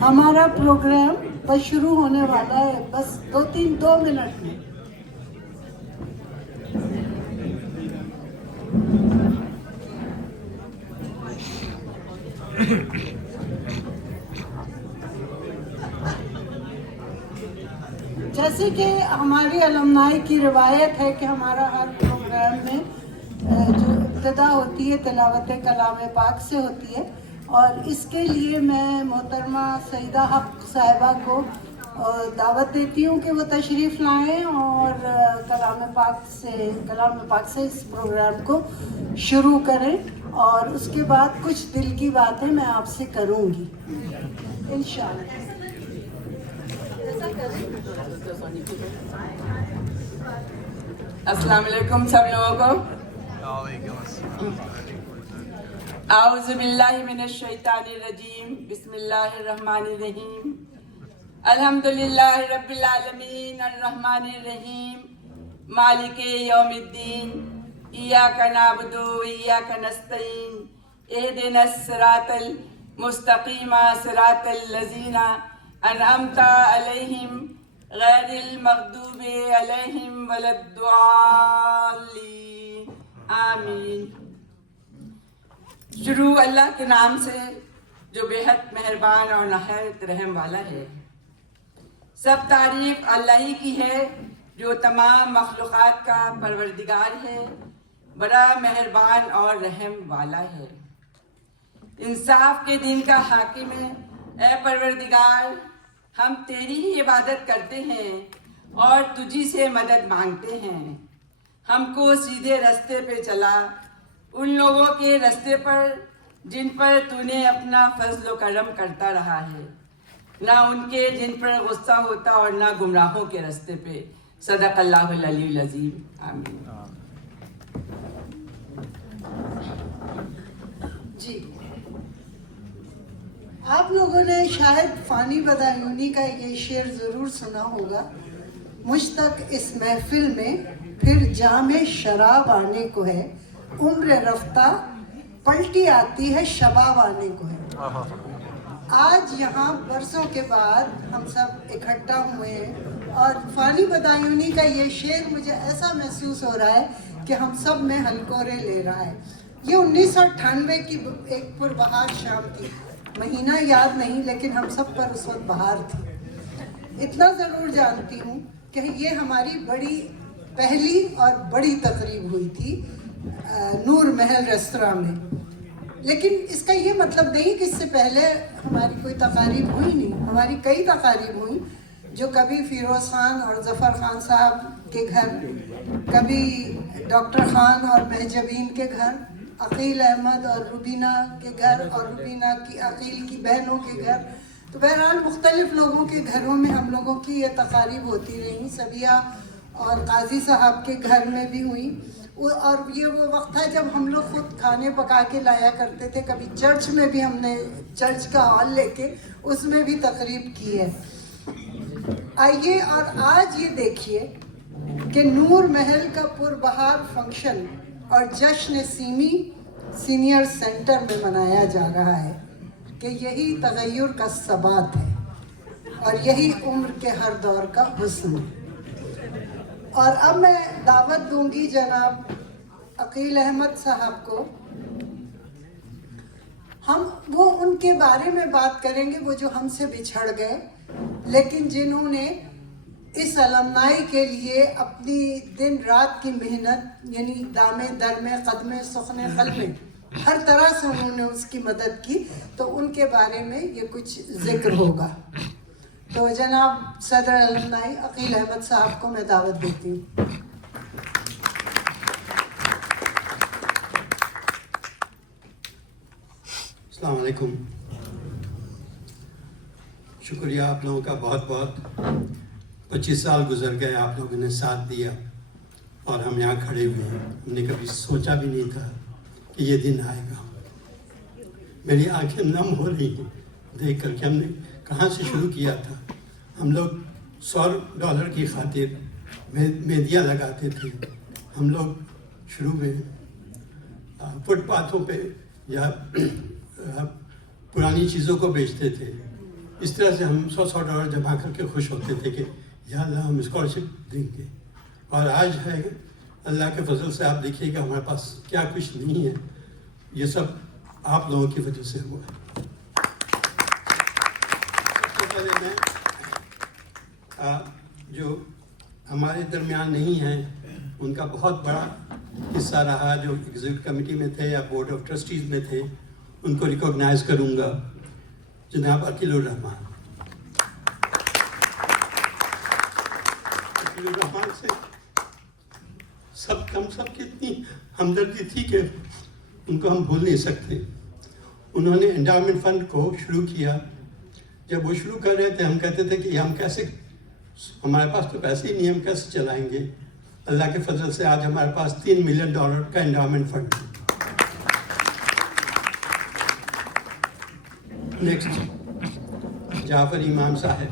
ہمارا پروگرام بس شروع ہونے والا ہے، بس 2 منٹ میں. جیسے کہ ہماری المنائی کی روایت ہے کہ ہمارا ہر پروگرام میں جو ابتدا ہوتی ہے تلاوت کلام پاک سے ہوتی ہے، اور اس کے لیے میں محترمہ سیدہ حق صاحبہ کو دعوت دیتی ہوں کہ وہ تشریف لائیں اور کلام پاک سے اس پروگرام کو شروع کریں، اور اس کے بعد کچھ دل کی باتیں میں آپ سے کروں گی انشاءاللہ. السلام علیکم سب لوگوں کو. اعوذ باللہ من الشیطان الرجیم، بسم اللہ الرحمن الرحیم. الحمدللہ رب العالمین الرحمن الرحیم مالک یوم الدین. ایاک نعبد و ایاک نستعین. اہدنا الصراط المستقیم صراط الذین انعمت علیہم غیر المغضوب علیہم ولا الضالین آمین. شروع اللہ کے نام سے جو بے حد مہربان اور نہایت رحم والا ہے. سب تعریف اللہ ہی کی ہے جو تمام مخلوقات کا پروردگار ہے، بڑا مہربان اور رحم والا ہے. انصاف کے دن کا حاکم ہے. اے پروردگار، ہم تیری ہی عبادت کرتے ہیں اور تجھی سے مدد مانگتے ہیں. ہم کو سیدھے راستے پہ چلا، ان لوگوں کے راستے پر جن پر تو نے اپنا فضل و کرم کرتا رہا ہے، نہ ان کے جن پر غصہ ہوتا اور نہ گمراہوں کے راستے پہ. صدق اللہ العلی العظیم. آمین. جی، آپ لوگوں نے شاید فانی بدایونی کا یہ شعر ضرور سنا ہوگا. مجھ تک اس محفل میں پھر جام شراب آنے کو ہے، عمر رفتہ پلٹی آتی ہے شباب آنے کو ہے. آج یہاں برسوں کے بعد ہم سب اکٹھا ہوئے ہیں، اور فانی بدایونی کا یہ شعر مجھے ایسا محسوس ہو رہا ہے کہ ہم سب میں ہلکورے لے رہا ہے. یہ 1998 کی ایک پربہار شام تھی. مہینہ یاد نہیں، لیکن ہم سب پر اس وقت بہار تھی. اتنا ضرور جانتی ہوں کہ یہ ہماری پہلی اور بڑی تقریب ہوئی تھی نور محل ریستوراں میں. لیکن اس کا یہ مطلب نہیں کہ اس سے پہلے ہماری کوئی تقاریب ہوئی نہیں. ہماری کئی تقاریب ہوئیں، جو کبھی فیروز خان اور ظفر خان صاحب کے گھر، کبھی ڈاکٹر خان اور مہجبین کے گھر، عقیل احمد اور روبینہ کے گھر، اور روبینہ کی عقیل کی بہنوں کے گھر. تو بہرحال مختلف لوگوں کے گھروں میں ہم لوگوں کی یہ تقاریب ہوتی رہیں. سبیہ اور قاضی صاحب کے گھر میں بھی ہوئی. اور یہ وہ وقت تھا جب ہم لوگ خود کھانے پکا کے لایا کرتے تھے. کبھی چرچ میں بھی ہم نے چرچ کا ہال لے کے اس میں بھی تقریب کی ہے. آئیے اور آج یہ دیکھیے کہ نور محل کا پربہار فنکشن اور جشن سیمی سینئر سینٹر میں منایا جا رہا ہے کہ یہی تغیر کا ثبات ہے اور یہی عمر کے ہر دور کا حسن ہے. اور اب میں دعوت دوں گی جناب عقیل احمد صاحب کو. وہ ان کے بارے میں بات کریں گے، وہ جو ہم سے بچھڑ گئے، لیکن جنہوں نے اس المنائی کے لیے اپنی دن رات کی محنت، یعنی دامے درمے قدمے سخنے قلمے، ہر طرح سے انہوں نے اس کی مدد کی. تو ان کے بارے میں یہ کچھ ذکر ہوگا. تو جناب صدر المنائی عقیل احمد صاحب کو میں دعوت دیتی ہوں. السلام علیکم. شکریہ آپ لوگوں کا بہت بہت. 25 سال گزر گئے، آپ لوگوں نے ساتھ دیا اور ہم یہاں کھڑے ہوئے ہیں. ہم نے کبھی سوچا بھی نہیں تھا کہ یہ دن آئے گا. میری آنکھیں نم ہو رہی ہیں دیکھ کر کہ ہم نے کہاں سے شروع کیا تھا. ہم لوگ $100 کی خاطر مہندیاں لگاتے تھے. ہم لوگ شروع میں فٹ پاتھوں پہ یا पुरानी चीज़ों को बेचते थे। इस तरह से हम $100 जमा करके खुश होते थे कि या अल्लाह हम स्कॉलरशिप देंगे। और आज है अल्लाह के फजल से आप देखिएगा हमारे पास क्या कुछ नहीं है, ये सब आप लोगों की वजह से हुआ है। सबसे पहले मैं जो हमारे दरमियान नहीं हैं उनका बहुत बड़ा हिस्सा रहा, जो एग्जीक्यूटिव कमेटी में थे या बोर्ड ऑफ ट्रस्टीज़ में थे, उनको रिकॉग्नाइज करूँगा। जनाब अकीलुर रहमान, अकीलुर रहमान से हम सब की इतनी हमदर्दी थी कि उनको हम भूल नहीं सकते। उन्होंने एंडाउमेंट फंड को शुरू किया। जब वो शुरू कर रहे थे हम कहते थे कि हम कैसे, हमारे पास तो पैसे ही नहीं, हम कैसे चलाएंगे। अल्लाह के फजल से आज हमारे पास $3 मिलियन का एंडाउमेंट फंड है। नेक्स्ट जाफर इमाम साहब,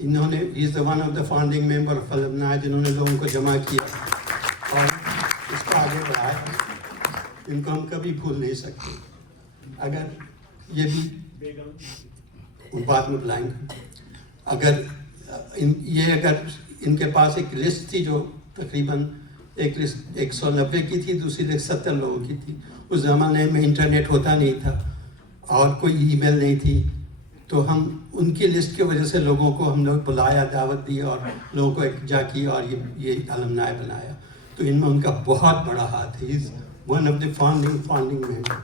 इन्होंने is the one of the founding member of alumni, जिन्होंने लोगों को जमा किया और इसको आगे बढ़ाया। इनको हम कभी भूल नहीं सकते। अगर ये भी बाद में बुलाएंगे। अगर इनके पास एक लिस्ट थी जो तकरीबन एक लिस्ट 190 की थी, दूसरी लिस्ट 70 लोगों की थी। उस ज़माने में इंटरनेट होता नहीं था और कोई ईमेल नहीं थी, तो हम उनकी लिस्ट की वजह से लोगों को हम लोग बुलाया, दावत दी और लोगों को इकट्ठा किया और ये अलमनाई बनाया। तो इनमें उनका बहुत बड़ा हाथ है। Is one of the founding member.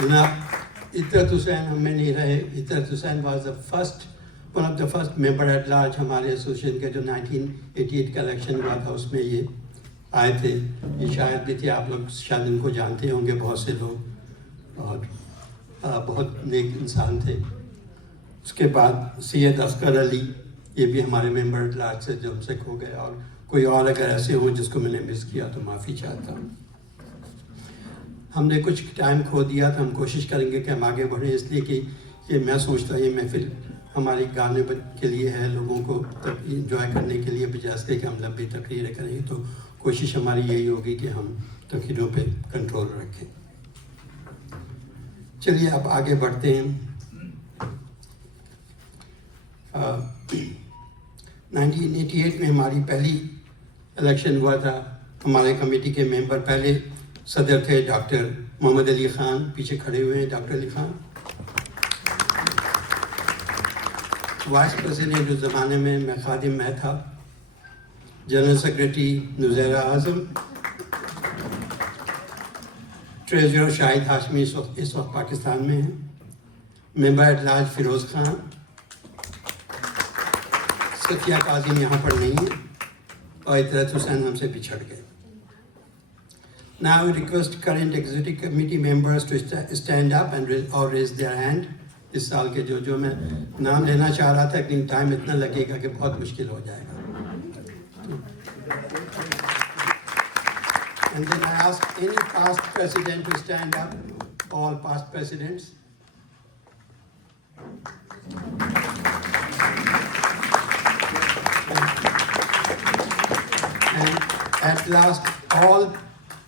जनाब इतरत हुसैन हमें नहीं रहे। Itrat Hussain was the one of the first member at large हमारे एसोसिएशन के, जो 1988 का इलेक्शन हुआ था उसमें ये आए थे। ये शायद भी थे, आप लोग शायद इनको जानते होंगे बहुत से लोग, और बहुत नेक इंसान थे। उसके बाद सैयद अस्कर अली, ये भी हमारे मेंबर एट लार्ज से जो हमसे खो गए। और कोई और अगर ऐसे हो जिसको मैंने मिस किया तो माफ़ी चाहता हूँ। हमने कुछ टाइम खो दिया था, हम कोशिश करेंगे कि हम आगे बढ़ें, इसलिए कि ये मैं सोचता ये महफिल हमारी गाने के लिए है, लोगों को इंजॉय करने के लिए, बजाय इसके कि हम लंबी तकरीरें करेंगे। तो कोशिश हमारी यही होगी कि हम तकरीरों पे कंट्रोल रखें। चलिए अब आगे बढ़ते हैं। 1988 में हमारी पहली इलेक्शन हुआ था। हमारे कमेटी के मेंबर पहले सदर थे डॉक्टर मोहम्मद अली ख़ान, पीछे खड़े हुए हैं doctor Ali Khan. Vice president उस ज़माने में मैं खादिम में था। जनरल सेक्रेटरी नुज़ैरा आज़म, ट्रेजरर शाहिद हाशमी इस वक्त पाकिस्तान में है। Member at large Firoz Khan, सतिया काजिम यहाँ पर नहीं है, और इतरत हुसैन हमसे पिछड़ गए। Now I request current executive committee members to stand up and raise their hand. इस साल के जो मैं नाम लेना चाह रहा था, लेकिन टाइम इतना लगेगा कि बहुत मुश्किल हो जाएगा। And then I ask any past president to stand up, all past presidents. And at last, all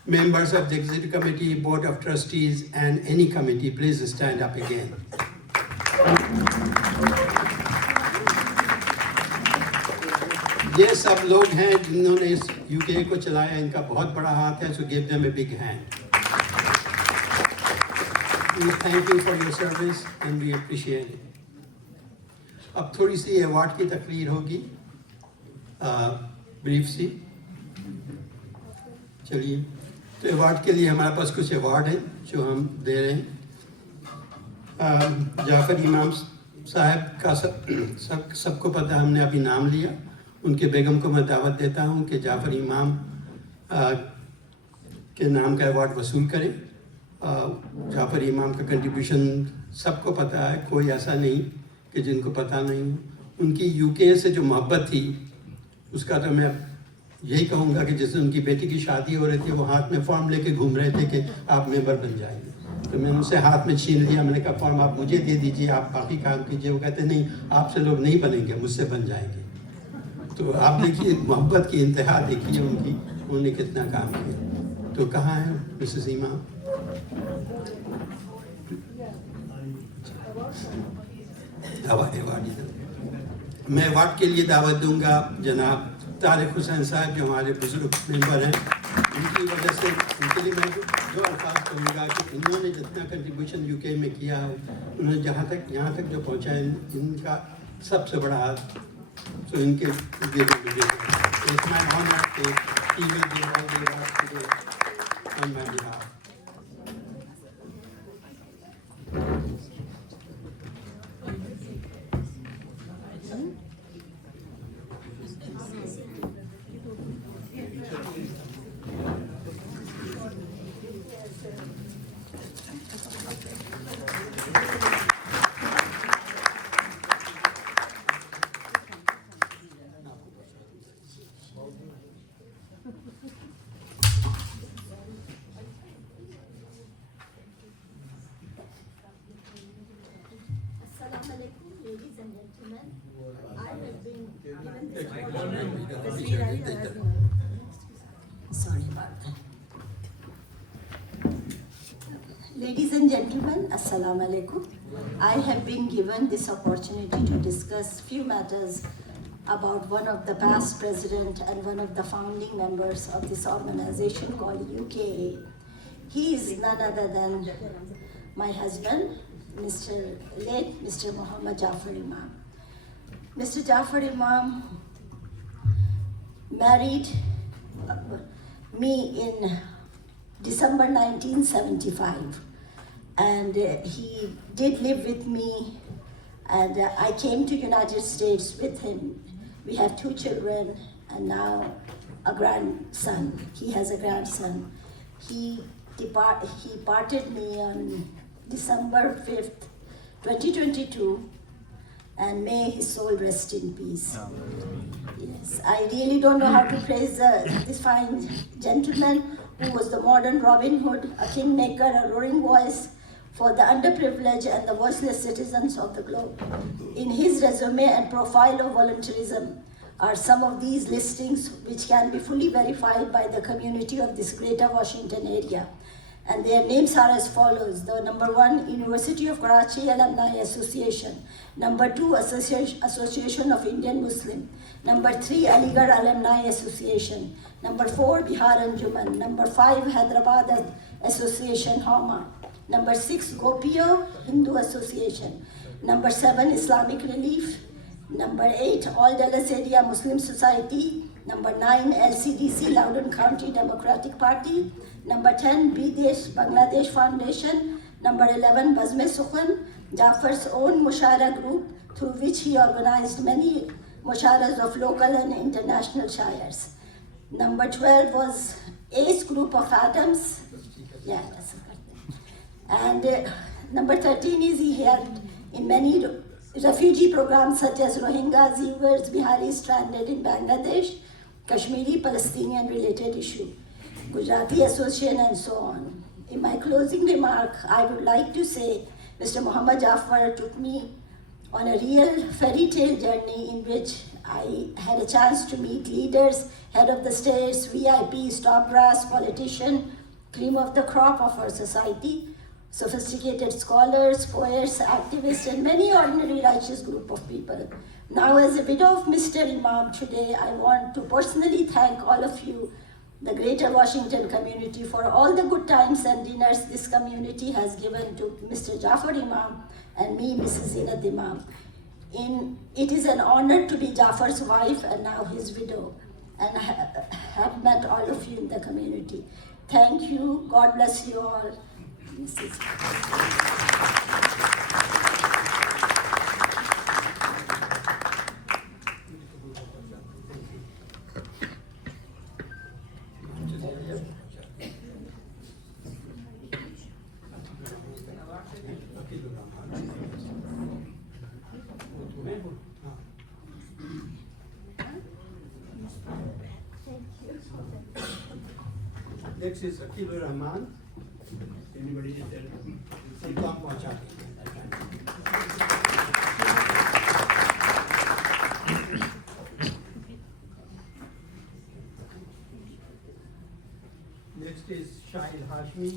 members of the executive committee, board of trustees, and any committee, please stand up again. ये सब लोग हैं जिन्होंने इस UK को चलाया, इनका बहुत बड़ा हाथ है, so give them a big hand. We thank you for your service and we appreciate it. अब थोड़ी सी अवार्ड की तकरीर होगी, ब्रीफ सी। चलिए, तो अवार्ड के लिए हमारे पास कुछ अवार्ड हैं जो हम दे रहे हैं। जाफर इमाम साहब का सबको पता, हमने अभी नाम लिया। उनके बेगम को मैं दावत देता हूँ कि जाफर इमाम के नाम का अवार्ड वसूल करें। जाफर इमाम का कंट्रीब्यूशन सबको पता है, कोई ऐसा नहीं कि जिनको पता नहीं। उनकी यूके से जो मोहब्बत थी उसका तो मैं यही कहूँगा कि जैसे उनकी बेटी की शादी हो रही थी, वो हाथ में फॉर्म लेके घूम रहे थे कि आप मेंबर बन जाएंगे। तो मैंने उनसे हाथ में छीन लिया, मैंने कहा फॉर्म आप मुझे दे दीजिए, आप बाकी काम कीजिए। वो कहते नहीं, आपसे लोग नहीं बनेंगे, मुझसे बन जाएंगे। तो आप देखिए मोहब्बत की इंतहा देखिए उनकी, उन्होंने कितना काम किया। तो कहाँ है मिसेस इमाम? मैं अवार्ड के लिए दावत दूंगा जनाब तारिक हुसैन साहब जो हमारे बुजुर्ग मेंबर हैं। उनकी वजह से उनके लिए मैं जो अल्फाज कहूँगा कि इन्होंने जितना कंट्रीब्यूशन यूके में किया है, उन्होंने जहाँ तक यहाँ तक जो पहुँचा है, इनका सबसे बड़ा हाथ तो इनके It's my honor to he will give all the awards today on my behalf. Ladies and gentlemen, I have been given this Sorry about that. Ladies and gentlemen, Assalamu alaikum. I have been given this opportunity to discuss few matters about one of the past president and one of the founding members of this organization called UKAA. He is none other than my husband, late Mr. Muhammad Jafar Imam. Mr. Jafar Imam married me in December 1975, and he did live with me, and I came to United States with him. We have 2 children and now a grandson. He has a grandson. He parted me on December 5th, 2022, and may his soul rest in peace. Yes, I really don't know how to praise this fine gentleman who was the modern Robin Hood, a kingmaker, a roaring voice for the underprivileged and the voiceless citizens of the globe. In his resume and profile of volunteerism are some of these listings which can be fully verified by the community of this greater Washington area. And their names are as follows. The number 1, University of Karachi Alumni Association. Number 2, Association of Indian Muslim. Number 3, Aligarh Alumni Association. Number 4, Bihar Anjuman. Number 5, Hyderabad Association, Homa. Number 6, Gopiya Hindu Association. Number 7, Islamic Relief. Number 8, All Dallas Area Muslim Society. Number 9, LCDC, Loudoun County Democratic Party. Number 10, Bidesh Bangladesh Foundation. Number 11, Bazme Sukhan, Jafar's own Mushara group, through which he organized many Musharas of local and international shires. Number 12 was ACE Group of Adams. Yeah, that's correct. And number 13 is he helped in many refugee programs such as Rohingyas, Uyghurs, Biharis stranded in Bangladesh, Kashmiri Palestinian related issue, Gujarati Association, and so on. In my closing remark, I would like to say Mr. Muhammad Jafar took me on a real fairy tale journey in which I had a chance to meet leaders, head of the states, VIPs, top brass, politician, cream of the crop of our society, sophisticated scholars, poets, activists, and many ordinary righteous group of people. Now, as a widow of Mr. Imam today, I want to personally thank all of you, the greater Washington community, for all the good times and dinners this community has given to Mr. Jafar Imam and me, Mrs. Zinat Imam. It is an honor to be Jafar's wife and now his widow, and have met all of you in the community. Thank you. God bless you all. Mrs. Next is Akilur Rahman. Anybody get that? Come watch out. Next is Shahid Hashmi.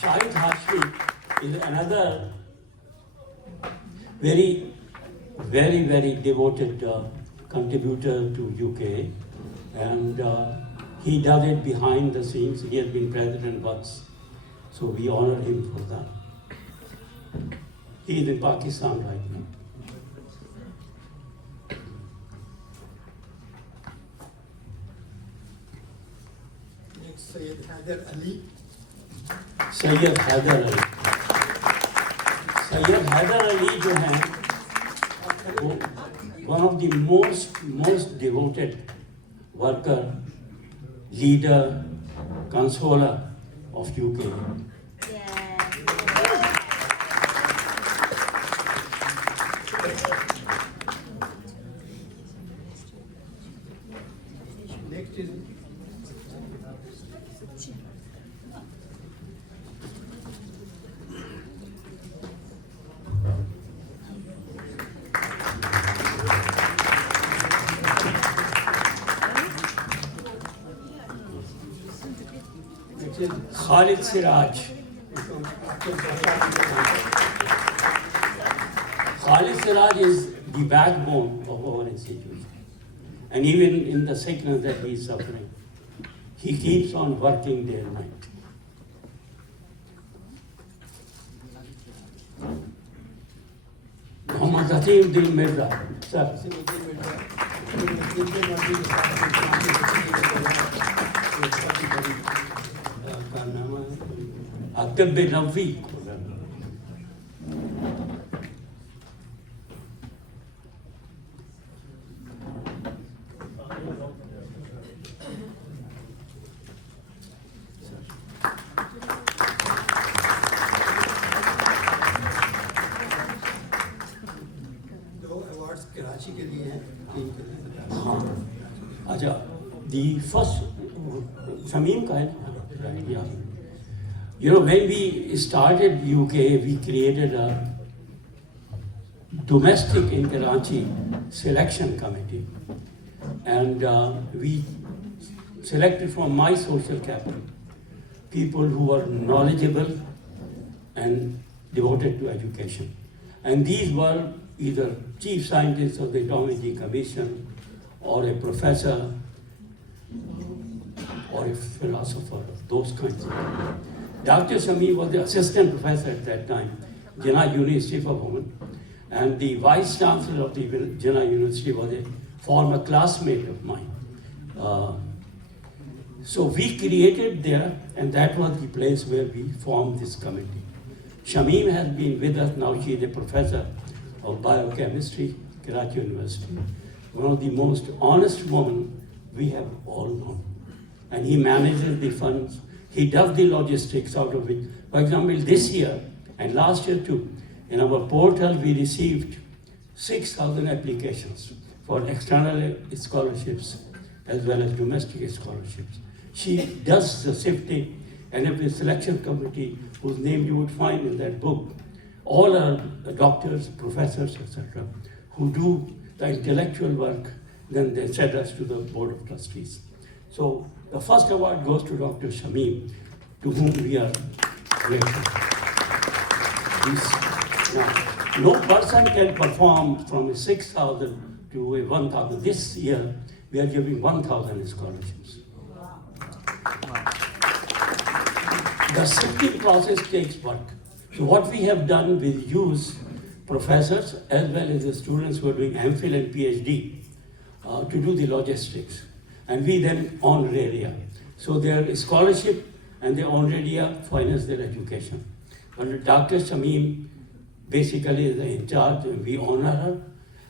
Shahid Hashmi is another very, very, very devoted contributor to UK, and he does it behind the scenes. He has been president once, so we honor him for that. He is in Pakistan right now. Next, Sayyid Haider Ali. Sayyid Haider Ali. Sayyid Haider Ali जो हैं, one of the most devoted worker, leader, consoler of UK. Next is Khalid Siraj. Khalid Siraj is the backbone of our institution. And even in the sickness that he is suffering, he keeps on working day and night. Muhammad Zafiuddin Mirza, sir. Atib Navi. दो awards Karachi के लिए हैं, 3 के लिए बता दें। हाँ, अच्छा, the first, Shamim ka hai na? Right, yeah. You know, when we started UK, we created a domestic in Karachi selection committee. And we selected from my social capital people who were knowledgeable and devoted to education. And these were either chief scientists of the Atomic Energy Commission, or a professor, or a philosopher, those kinds of people. Dr. Shamim was the assistant professor at that time, Jinnah University for Women, and the vice chancellor of the Jinnah University was a former classmate of mine. So we created there, and that was the place where we formed this committee. Shamim has been with us now. She is a professor of biochemistry, Karachi University. One of the most honest women we have all known. And he manages the funds. He does the logistics out of it. For example, this year and last year too, in our portal we received 6,000 applications for external scholarships as well as domestic scholarships. She does the sifting, and if the selection committee, whose name you would find in that book, all are doctors, professors, etc., who do the intellectual work, then they send us to the Board of Trustees. So the first award goes to Dr. Shamim, to whom we are grateful. Now, no person can perform from a 6,000 to a 1,000. This year, we are giving 1,000 scholarships. The sifting process takes work. So what we have done, we use professors as well as the students who are doing MPhil and PhD to do the logistics. And we then honoraria. So their scholarship and their honoraria finance their education. But Dr. Shamim basically is in charge, and we honor her,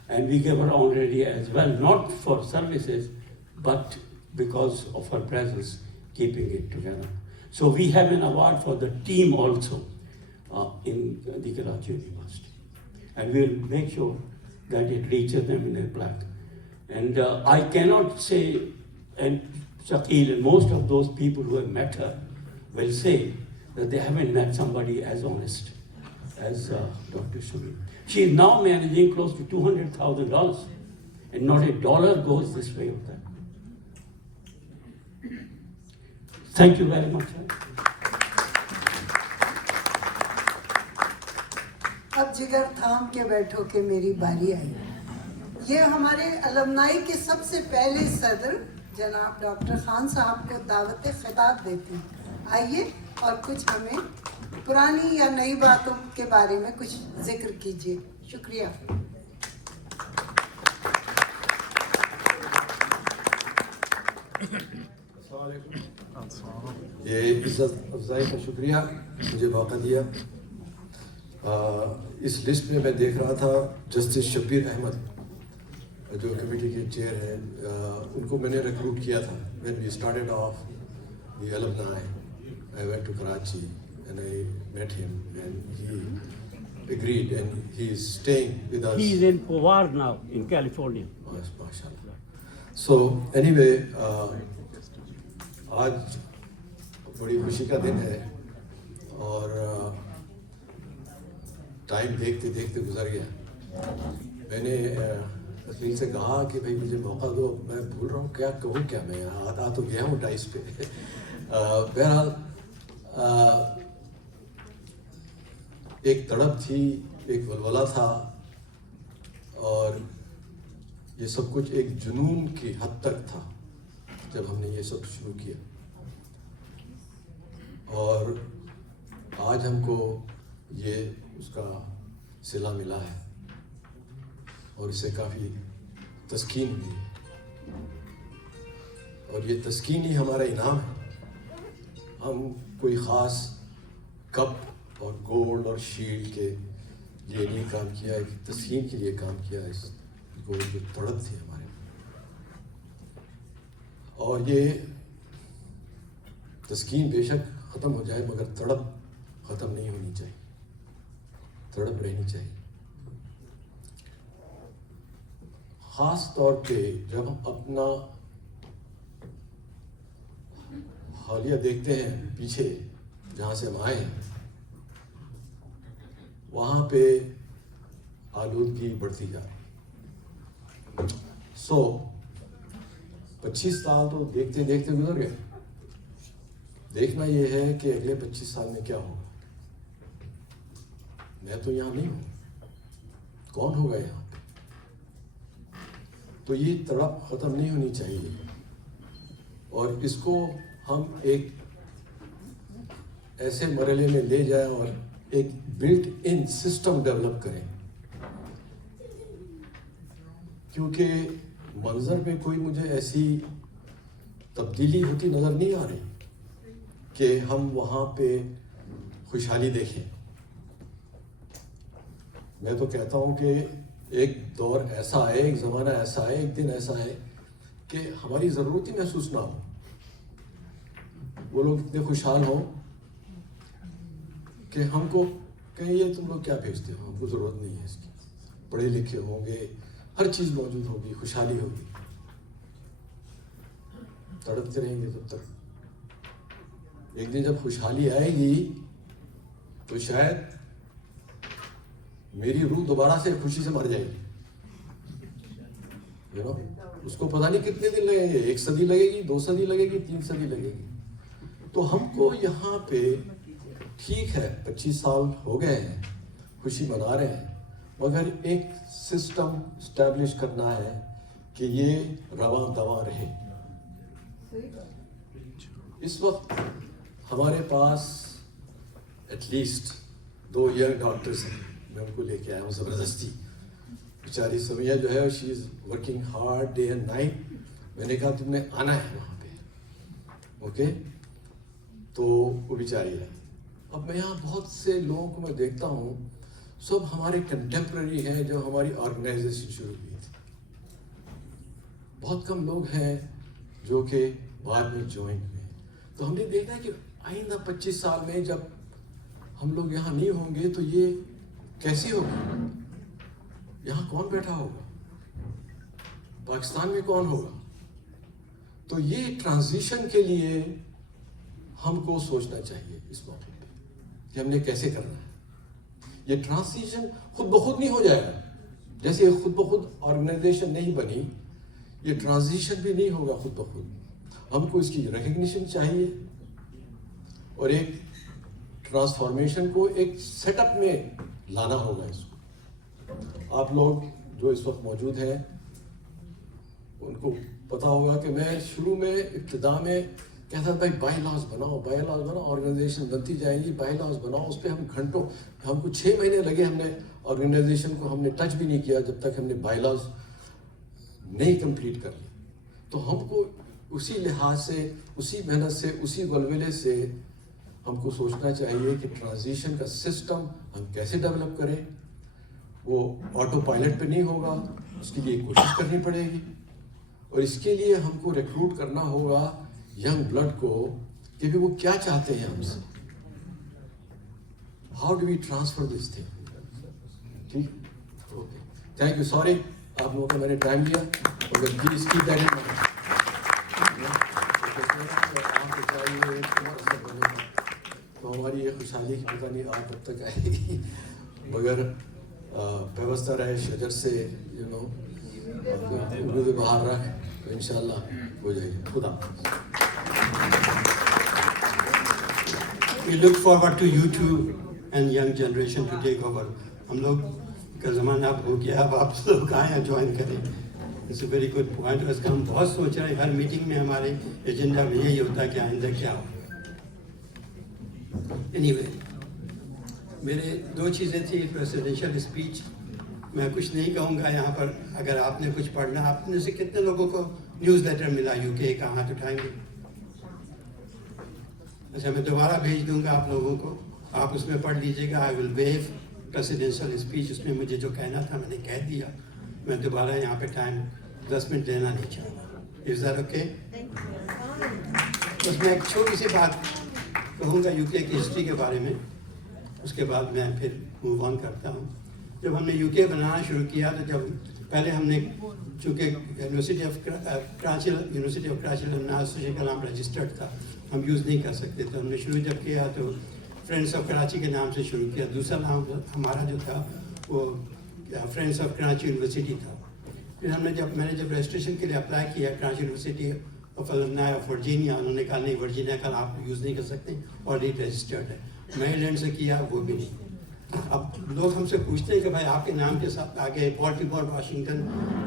and we give her honoraria as well, not for services, but because of her presence, keeping it together. So we have an award for the team also in the Karachi University. And we'll make sure that it reaches them in a plaque. And I cannot say, and Shakil and most of those people who have met her will say that they haven't met somebody as honest as Dr. Shamim. She is now managing close to $200,000, and not a dollar goes this way of that. Thank you very much. अब जिगर थाम के बैठो कि मेरी बारी आई। ये हमारे अलमनाई के सबसे पहले सदर जनाब डॉक्टर खान साहब को दावत खिताब देती हैं। आइए और कुछ हमें पुरानी या नई बातों के बारे में कुछ जिक्र कीजिए। शुक्रिया। ये इज़्ज़त अफ़ज़ाई का शुक्रिया मुझे मौका दिया। इस लिस्ट में मैं देख रहा था जस्टिस शब्बीर अहमद जो कमेटी के चेयर हैं, उनको मैंने रिक्रूट किया था। When we started off the alumni I went to Karachi and I met him and he agreed and he is staying with us. He is in Powar now in California. MashaAllah. So anyway, आज बड़ी खुशी का दिन है और time देखते देखते गुजर गया। मैंने तस्वीर से कहा कि भाई मुझे मौका दो, मैं भूल रहा हूँ क्या कहूँ, क्या मैं आ तो गया हूँ डाइस पे। बहरहाल एक तड़प थी, एक वलवला था और ये सब कुछ एक जुनून की हद तक था जब हमने ये सब शुरू किया। और आज हमको ये उसका सिला मिला है और इससे काफ़ी तस्कीन मिली और ये तस्कीन ही हमारा इनाम है। हम कोई ख़ास कप और गोल्ड और शील्ड के लिए नहीं काम किया है, तस्कीन के लिए काम किया है। इस गोल्ड जो तड़प थी हमारे, और ये तस्कीन बेशक ख़त्म हो जाए मगर तड़प ख़त्म नहीं होनी चाहिए, तड़प रहनी चाहिए। ख़ास तौर पे जब हम अपना हालिया देखते हैं पीछे जहाँ से हम आए हैं, वहाँ पे आलूदगी बढ़ती जा रही। 25 साल तो देखते देखते गुजर गए। देखना ये है कि अगले 25 साल में क्या होगा। मैं तो यहाँ नहीं हूँ, कौन होगा यहाँ पे? तो ये तड़प ख़त्म नहीं होनी चाहिए और इसको हम एक ऐसे मरहले में ले जाएं और एक बिल्ट इन सिस्टम डेवलप करें, क्योंकि मंजर पे कोई मुझे ऐसी तब्दीली होती नज़र नहीं आ रही कि हम वहाँ पे खुशहाली देखें। मैं तो कहता हूँ कि एक दौर ऐसा आए, एक ज़माना ऐसा आए, एक दिन ऐसा है कि हमारी ज़रूरत ही महसूस ना हो। वो लोग इतने खुशहाल हों कि हमको कहें ये तुम लोग क्या भेजते हो, हमको ज़रूरत नहीं है इसकी। पढ़े लिखे होंगे, हर चीज़ मौजूद होगी, खुशहाली होगी। तड़पते रहेंगे तब तक। एक दिन जब खुशहाली आएगी तो शायद मेरी रूह दोबारा से खुशी से मर जाएगी। यू नो, उसको पता नहीं कितने दिन लगेंगे, 1 सदी लगेगी, 2 सदी लगेगी, 3 सदी लगेगी। तो हमको यहाँ पे ठीक है 25 साल हो गए हैं, खुशी मना रहे हैं, मगर एक सिस्टम इस्टेब्लिश करना है कि ये रवां दवां रहे। इस वक्त हमारे पास एटलीस्ट 2 यंग डॉक्टर्स हैं। मैं उनको लेके आया हूँ ज़बरदस्ती। बेचारी समिया जो है she is working hard day and night. मैंने कहा तुमने आना है वहाँ पे, ओके? तो वो बेचारी है। अब मैं यहाँ बहुत से लोगों को मैं देखता हूँ, सब हमारे कंटेम्प्रेरी हैं जो हमारी ऑर्गेनाइजेशन शुरू की थी। बहुत कम लोग हैं जो कि बाद में ज्वाइन हुए। तो हमने देखा है कि आइंदा 25 साल में जब हम लोग यहाँ नहीं होंगे तो ये कैसी होगी? यहाँ कौन बैठा होगा? पाकिस्तान में कौन होगा? तो ये ट्रांजिशन के लिए हमको सोचना चाहिए इस मौके पे कि हमने कैसे करना है। ये ट्रांजिशन खुद ब खुद नहीं हो जाएगा। जैसे ये खुद ब खुद ऑर्गेनाइजेशन नहीं बनी, ये ट्रांजिशन भी नहीं होगा खुद ब खुद। हमको इसकी रिकग्निशन चाहिए, और एक ट्रांसफॉर्मेशन को एक सेटअप में लाना होगा इसको। आप लोग जो इस वक्त मौजूद हैं उनको पता होगा कि मैं शुरू में इब्तिदा में कहता था भाई बाई लॉज बनाओ, ऑर्गेनाइजेशन बनती जाएगी, बाई लॉज बनाओ। उस पर हम घंटों, हमको 6 महीने लगे, हमने ऑर्गेनाइजेशन को हमने टच भी नहीं किया जब तक हमने बाई लॉज नहीं कंप्लीट कर ली। तो हमको उसी लिहाज से, उसी मेहनत से, उसी वलवले से हमको सोचना चाहिए कि ट्रांजिशन का सिस्टम हम कैसे डेवलप करें। वो ऑटो पायलट पे नहीं होगा, उसके लिए कोशिश करनी पड़ेगी। और इसके लिए हमको रिक्रूट करना होगा यंग ब्लड को कि भी वो क्या चाहते हैं हमसे। How do we transfer this thing? ठीक, ओके, थैंक यू। सॉरी आप लोगों का मैंने टाइम लिया, मगर please keep that in mind. तो हमारी ये खुशहाली की पता नहीं आप कब तक आएगी, मगर व्यवस्था रहे शजर से उम्मीद बाहर रख तो इंशाल्लाह हो जाएगी। खुदा। We look forward to you two and young generation to take over. हम लोग का ज़माना अब हो गया, अब आप लोग आए ज्वाइन करें। It's a very good point. और इसका हम बहुत सोच रहे हैं, हर मीटिंग में हमारे एजेंडा में यही होता है कि आइंदा क्या हो। एनीवे, मेरे 2 चीज़ें थी। प्रेसिडेंशियल स्पीच, मैं कुछ नहीं कहूँगा यहाँ पर। अगर आपने कुछ पढ़ना, आपने से कितने लोगों को न्यूज़ लेटर मिला यूके का, हाथ उठाएंगे? अच्छा, मैं दोबारा भेज दूंगा आप लोगों को, आप उसमें पढ़ लीजिएगा। I will wave presidential speech. उसमें मुझे जो कहना था मैंने कह दिया। मैं दोबारा यहाँ पे टाइम 10 मिनट लेना नहीं चाहूँगा। Is that okay? बस मैं एक छोटी सी बात कहूँगा यूके की हिस्ट्री के बारे में, उसके बाद मैं फिर मूव ऑन करता हूँ। जब हमने यूके बनाना शुरू किया तो जब पहले हमने, चूँकि यूनिवर्सिटी ऑफ कराची एसोसिएशन का नाम रजिस्टर्ड था, हम यूज़ नहीं कर सकते। तो हमने शुरू जब किया तो फ्रेंड्स ऑफ कराची के नाम से शुरू किया। दूसरा नाम हमारा जो था वो फ्रेंड्स ऑफ कराची यूनिवर्सिटी था। फिर मैंने जब रजिस्ट्रेशन के लिए अप्लाई किया Karachi university of alumni of Virginia, उन्होंने कहा नहीं, वर्जीनिया का आप यूज़ नहीं कर सकते, ऑलरेडी रजिस्टर्ड है। मेरीलैंड से किया, वो भी नहीं। अब लोग हमसे पूछते हैं कि भाई आपके नाम के साथ आगे बॉल्टीमोर वाशिंगटन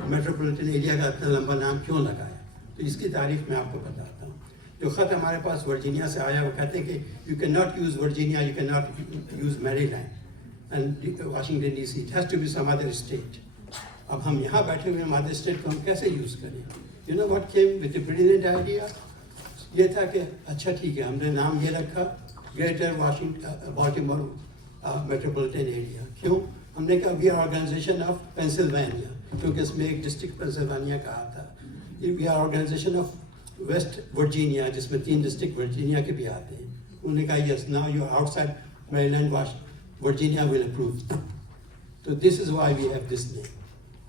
मेट्रोपॉलिटन एरिया का इतना लंबा नाम क्यों लगाया? तो इसकी तारीफ मैं आपको बताता हूँ। जो ख़त हमारे पास वर्जीनिया से आया, वो कहते हैं कि you can not use Virginia, you can not use Maryland and Washington DC, it has to be some other state. अब हम यहाँ बैठे हुए हम अदर स्टेट को हम कैसे यूज़ करें? You know what came with the brilliant idea? ये था कि अच्छा ठीक है, हमने नाम ये रखा Greater Washington Baltimore metropolitan area. क्यों? हमने कहा we are organisation of Pennsylvania, क्योंकि इसमें एक डिस्ट्रिक्ट पेंसिल्वेनिया का आता है। We are organisation of West Virginia, जिसमें 3 डिस्ट्रिक्ट वर्जीनिया के भी आते हैं। उन्होंने कहा yes, now you are outside Maryland, Virginia will approve. तो this is why we have this name.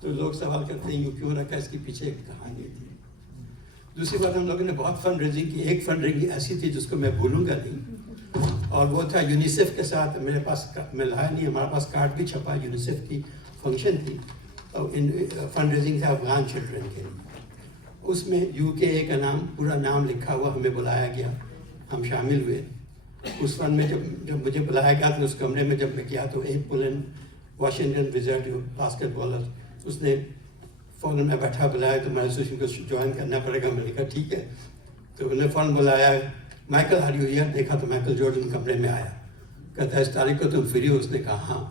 तो लोग सवाल करते हैं क्यों रखा, इसके पीछे एक कहानी थी। दूसरी बात, हम लोगों ने बहुत फंड रेजिंग की। एक फंड रेजिंग ऐसी थी जिसको मैं भूलूंगा नहीं, और वो था यूनिसेफ के साथ। मेरे पास मैं लाया नहीं, हमारे पास कार्ड भी छपा, यूनिसेफ की फंक्शन थी और फंड रेजिंग था अफगान चिल्ड्रन के लिए। उसमें UKAA का नाम, पूरा नाम लिखा हुआ, हमें बुलाया गया, हम शामिल हुए उस फंड में। जब मुझे बुलाया गया तो उस कमरे में जब मैं गया तो एक पुलन वाशिंगटन विज़ार्ड बास्केटबॉलर, उसने फ़ौरन में बैठा बुलाया तो मैं सोची को ज्वाइन करना पड़ेगा। मैंने कहा ठीक है। तो उन्हें फ़ौरन बुलाया, माइकल आर यू हियर? देखा तो माइकल जॉर्डन कमरे में आया। कहता है इस तारीख को तुम फ्री हो? उसने कहा हाँ।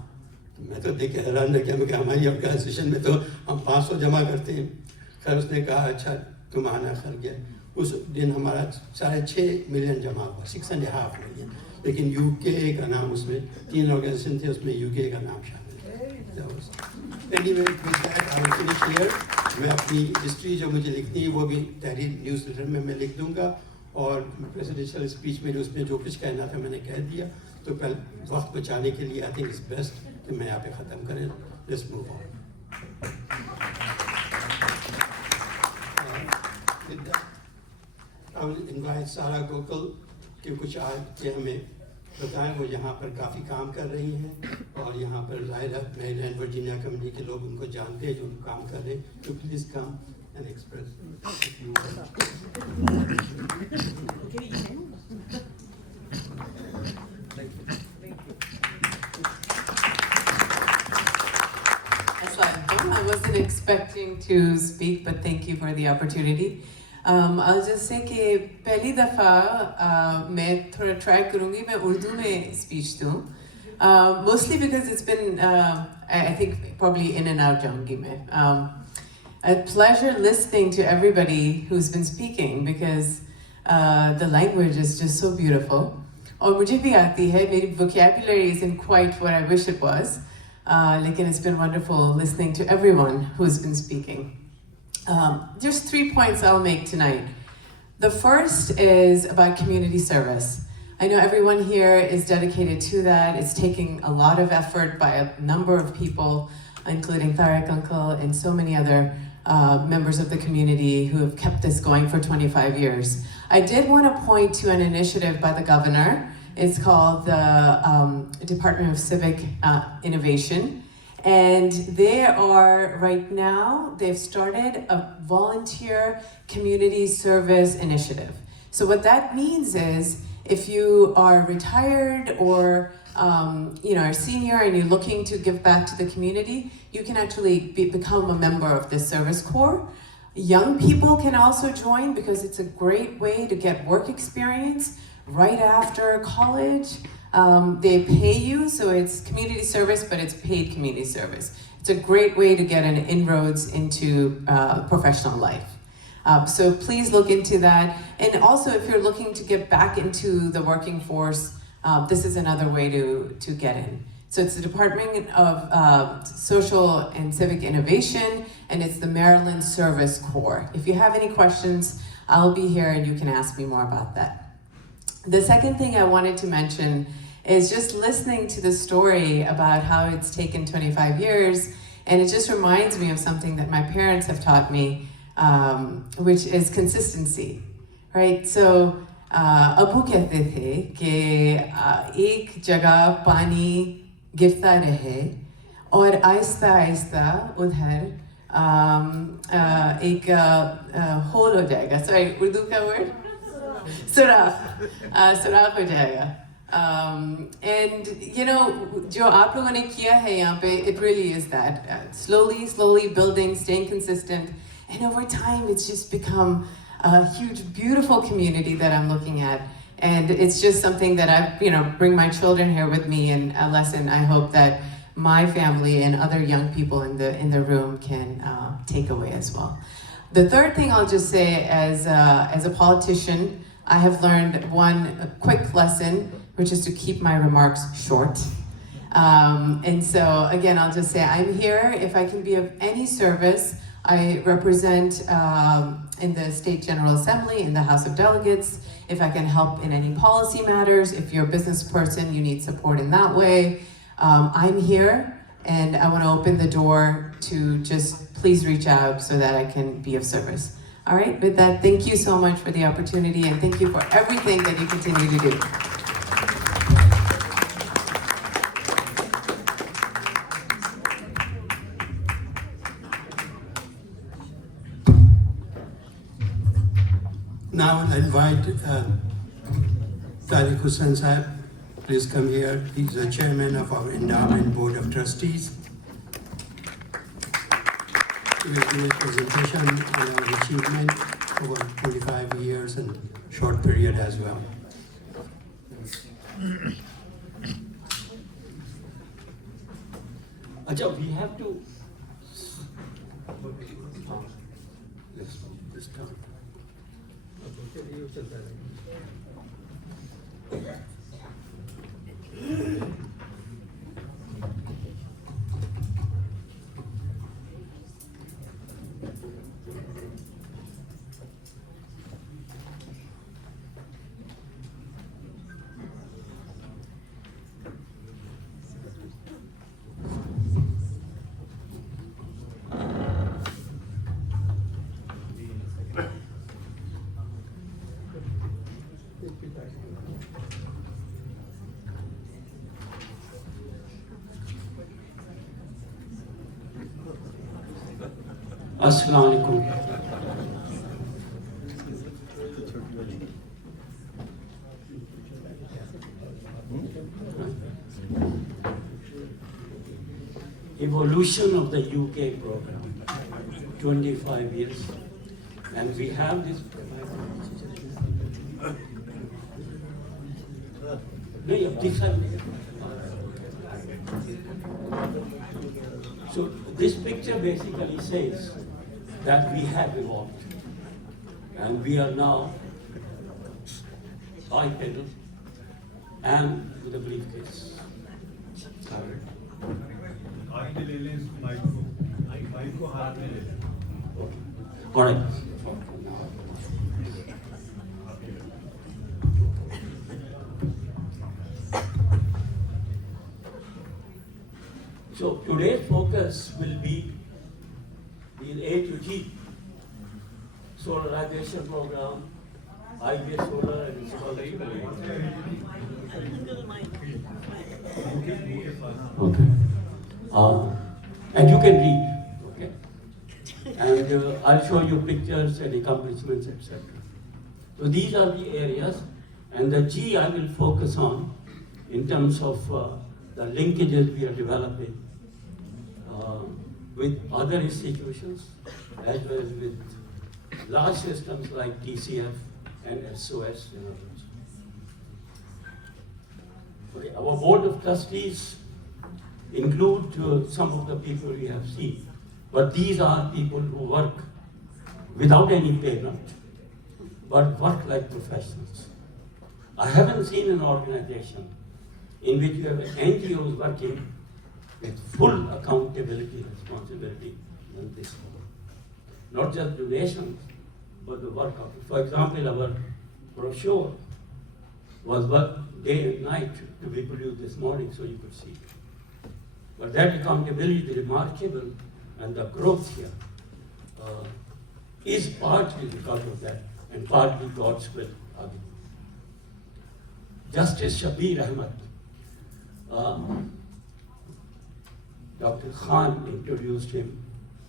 तो मैं तो देख के हैरान रह गया। मैं कहा हमारी ऑर्गेनाइजेशन में तो हम 500 जमा करते हैं। खैर उसने कहा अच्छा तुम आना। खैर गया। उस दिन हमारा 6.5 मिलियन जमा हुआ, 6.5 मिलियन। लेकिन UKAA का नाम, उसमें 3 ऑर्गेनाइजेशन थे, उसमें UKAA का नाम शामिल है। Anyway, with that, I will finish here. मैं अपनी हिस्ट्री जो मुझे लिखनी है वो भी तहरीर न्यूज़ लेटर में मैं लिख दूंगा, और प्रेसिडेंशियल स्पीच में उसमें जो कुछ कहना था मैंने कह दिया। तो कल वक्त बचाने के लिए आई थिंक इट्स बेस्ट कि मैं यहाँ पे ख़त्म करें। Let's move on. I will invite सारा गोकुल कि कुछ आज के हमें बताएं। वो यहाँ पर काफ़ी काम कर रही हैं, और यहाँ पर ज़ाहिर है मेरीलैंड वर्जीनिया कम्युनिटी के लोग उनको जानते हैं जो काम कर रहे हैं। तो please come and express. I wasn't expecting to speak, but thank you for the opportunity. I'll just say कि पहली दफ़ा मैं थोड़ा try करूँगी मैं उर्दू में speech दूँ. Mostly because it's been, I think probably in and out जाऊँगी मैं. A pleasure listening to everybody who's been speaking because the language is just so beautiful. और मुझे भी आती है, मेरी vocabulary isn't quite what I wish it was. Lekin it's been wonderful listening to everyone who's been speaking. Just 3 points I'll make tonight. The first is about community service. I know everyone here is dedicated to that. It's taking a lot of effort by a number of people, including Tariq Uncle and so many other members of the community who have kept this going for 25 years. I did want to point to an initiative by the governor. It's called the Department of Civic Innovation. And they are, right now, they've started a volunteer community service initiative. So what that means is, if you are retired or a senior and you're looking to give back to the community, you can actually become a member of this service corps. Young people can also join because it's a great way to get work experience right after college. They pay you, so it's community service, but it's paid community service. It's a great way to get an inroads into professional life. So please look into that. And also, if you're looking to get back into the working force, this is another way to get in. So it's the Department of Social and Civic Innovation, and it's the Maryland Service Corps. If you have any questions, I'll be here and you can ask me more about that. The second thing I wanted to mention is just listening to the story about how it's taken 25 years, and it just reminds me of something that my parents have taught me, which is consistency, right? So, Abu कहते थे कि एक जगह पानी गिरता रहे और आहिस्ता आहिस्ता उधर एक होल हो जाएगा. Sorry, उर्दू का word? सुराख हो जाएगा. And जो आप लोगों ने किया है यहाँ पे, it really is that. Slowly building, staying consistent, and over time it's just become a huge, beautiful community that I'm looking at. And it's just something that I, bring my children here with me, and a lesson I hope that my family and other young people in the room can take away as well. The third thing I'll just say, as a politician, I have learned one quick lesson, which is to keep my remarks short. And so again, I'll just say I'm here if I can be of any service. I represent in the State General Assembly, in the House of Delegates, if I can help in any policy matters, if you're a business person, you need support in that way. I'm here, and I want to open the door to just please reach out so that I can be of service. All right, with that, thank you so much for the opportunity, and thank you for everything that you continue to do. Now I invite Tariq Hussain Sahib. Please come here. He's the chairman of our Endowment Board of Trustees. He will do a presentation on our achievement over 25 years and short period as well. Acha, we have to. Let's start. Assalamu alaikum. evolution of the UK program, 25 years. And we have this. No, yeah, so this picture basically says that we have evolved. And we are now bipedal and with a briefcase. All right. So today's focus will be the A to G solarization program, IBS solar and scholarship. Okay. And you can read, okay? And I'll show you pictures and accomplishments, etc. So these are the areas, and the G I will focus on in terms of the linkages we are developing with other institutions, as well as with large systems like TCF and SOS and others. Okay, our board of trustees include some of the people we have seen, but these are people who work without any payment, but work like professionals. I haven't seen an organization in which you have NGOs working with full accountability, responsibility than this one. Not just donations, but the work of it. For example, our brochure was worked day and night to be produced this morning so you could see it. But that accountability is remarkable, and the growth here is partly because of that, and partly God's will. Justice Shabir Ahmed, Dr. Khan introduced him.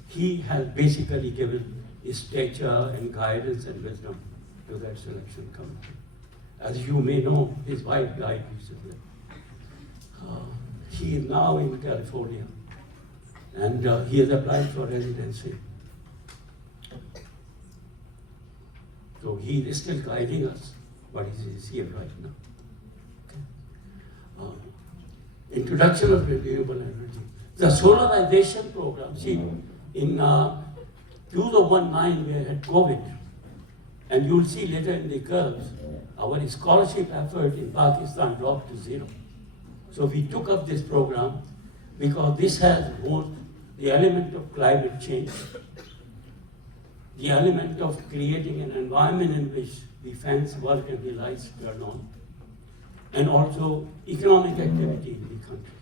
He has basically given stature and guidance and wisdom to that selection committee. As you may know, his wife died recently. He is now in California, and he has applied for residency. So he is still guiding us, but he is here right now. Okay. Introduction of renewable energy. The solarization program, see, in 2019 we had COVID, and you'll see later in the curves, our scholarship effort in Pakistan dropped to zero. So we took up this program because this has both the element of climate change, the element of creating an environment in which the fans work and the lights turn on, and also economic activity in the country.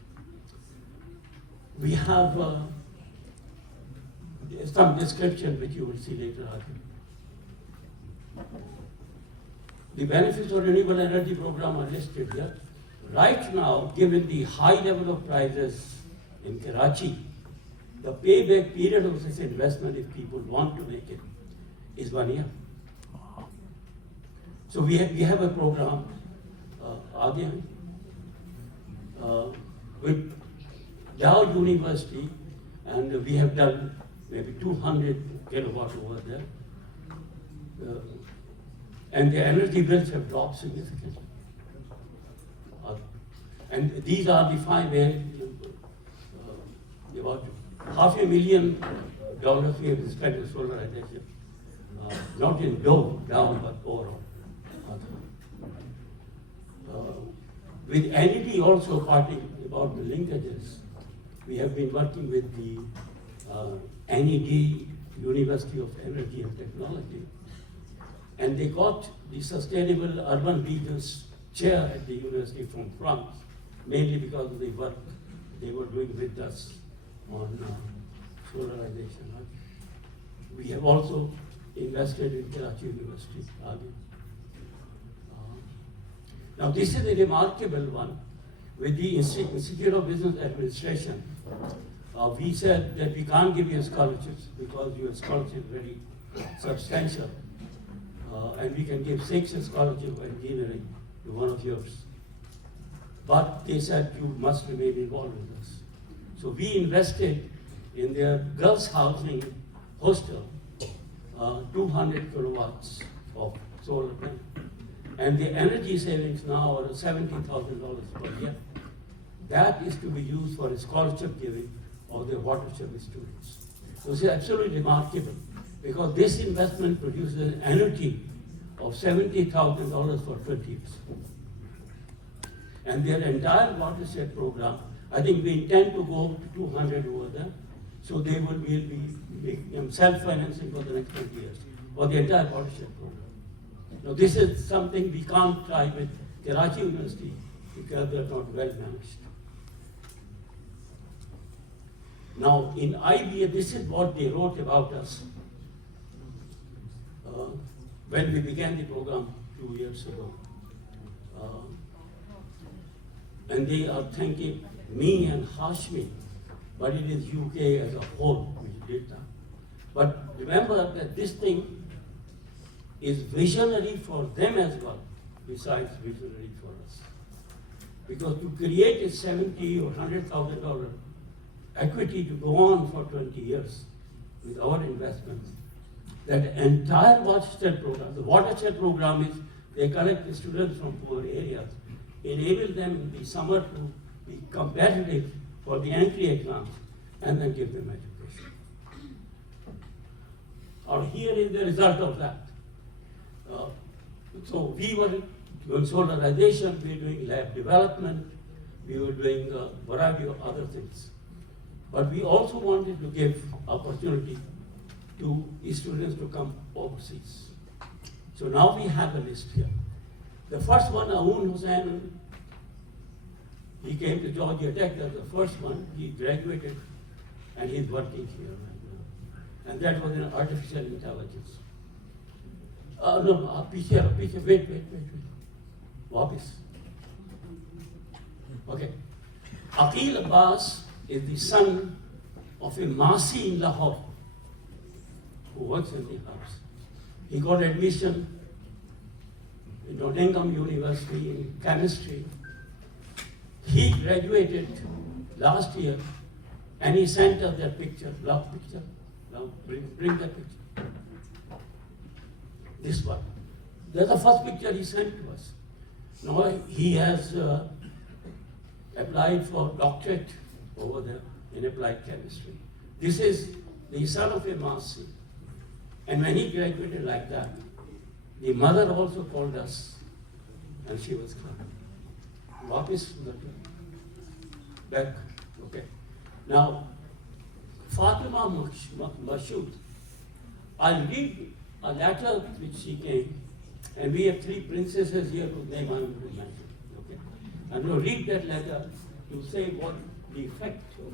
We have some description which you will see later on. The benefits of renewable energy program are listed here. Right now, given the high level of prices in Karachi, the payback period of this investment, if people want to make it, is 1 year. So we have a program, with Dow University, and we have done maybe 200 kilowatt over there. And the energy bills have dropped significantly. And these are the 5 areas, about $500,000 we have spent in solarization. Not in Dow, but overall. With NED also parting about the linkages, we have been working with the NED, University of Energy and Technology, and they got the Sustainable Urban Regions chair at the university from France, mainly because of the work they were doing with us on solarization. We have also invested in Karachi University. Now this is a remarkable one. With the Institute of Business Administration, we said that we can't give you scholarships because your scholarship is very substantial. And we can give 6 scholarships for engineering to one of yours. But they said you must remain involved with us. So we invested in their girls' housing hostel, 200 kilowatts of solar panel. And the energy savings now are $70,000 per year. That is to be used for scholarship giving of the watershed students. So it's absolutely remarkable because this investment produces energy of $70,000 for 20 years. And their entire watershed program, I think we intend to go to 200 over there, so they will be self-financing for the next 20 years for the entire watershed program. Now this is something we can't try with Karachi University because they're not well managed. Now in IBA, this is what they wrote about us when we began the program 2 years ago. And they are thanking me and Hashmi, but it is UK as a whole which did that. But remember that this thing is visionary for them as well, besides visionary for us. Because to create a $70,000 or $100,000 equity to go on for 20 years with our investments, that entire watershed program, the watershed program is they collect the students from poor areas, enable them in the summer to be competitive for the entry exams, and then give them education. Or here is the result of that. So we were doing solarization, we were doing lab development, we were doing a variety of other things. But we also wanted to give opportunity to students to come overseas. So now we have a list here. The first one, Aoun Hussain, he came to Georgia Tech, that's the first one. He graduated and he's working here right now. And that was in artificial intelligence. No, wait. Wapis. Okay. Aqil Abbas is the son of a Masi in Lahore who works in the house. He got admission in Nottingham University in chemistry. He graduated last year and he sent us that picture, love picture. Now bring that picture. This one. That's the first picture he sent to us. Now he has applied for doctorate over there in applied chemistry. This is the son of a Masi. And when he graduated like that, the mother also called us and she was crying. Wapis back. Okay. Now, Fatima Mashood, I'll read a letter which she came, and we have 3 princesses here whose name I am to mention. Okay. And we'll read that letter to say what the effect of.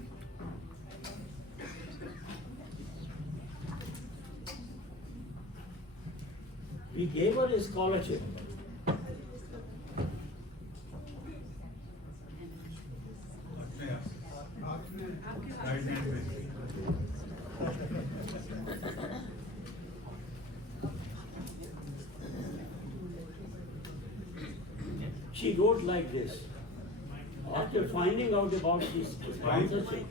We gave her a scholarship. She wrote like this. After finding out about this sponsorship,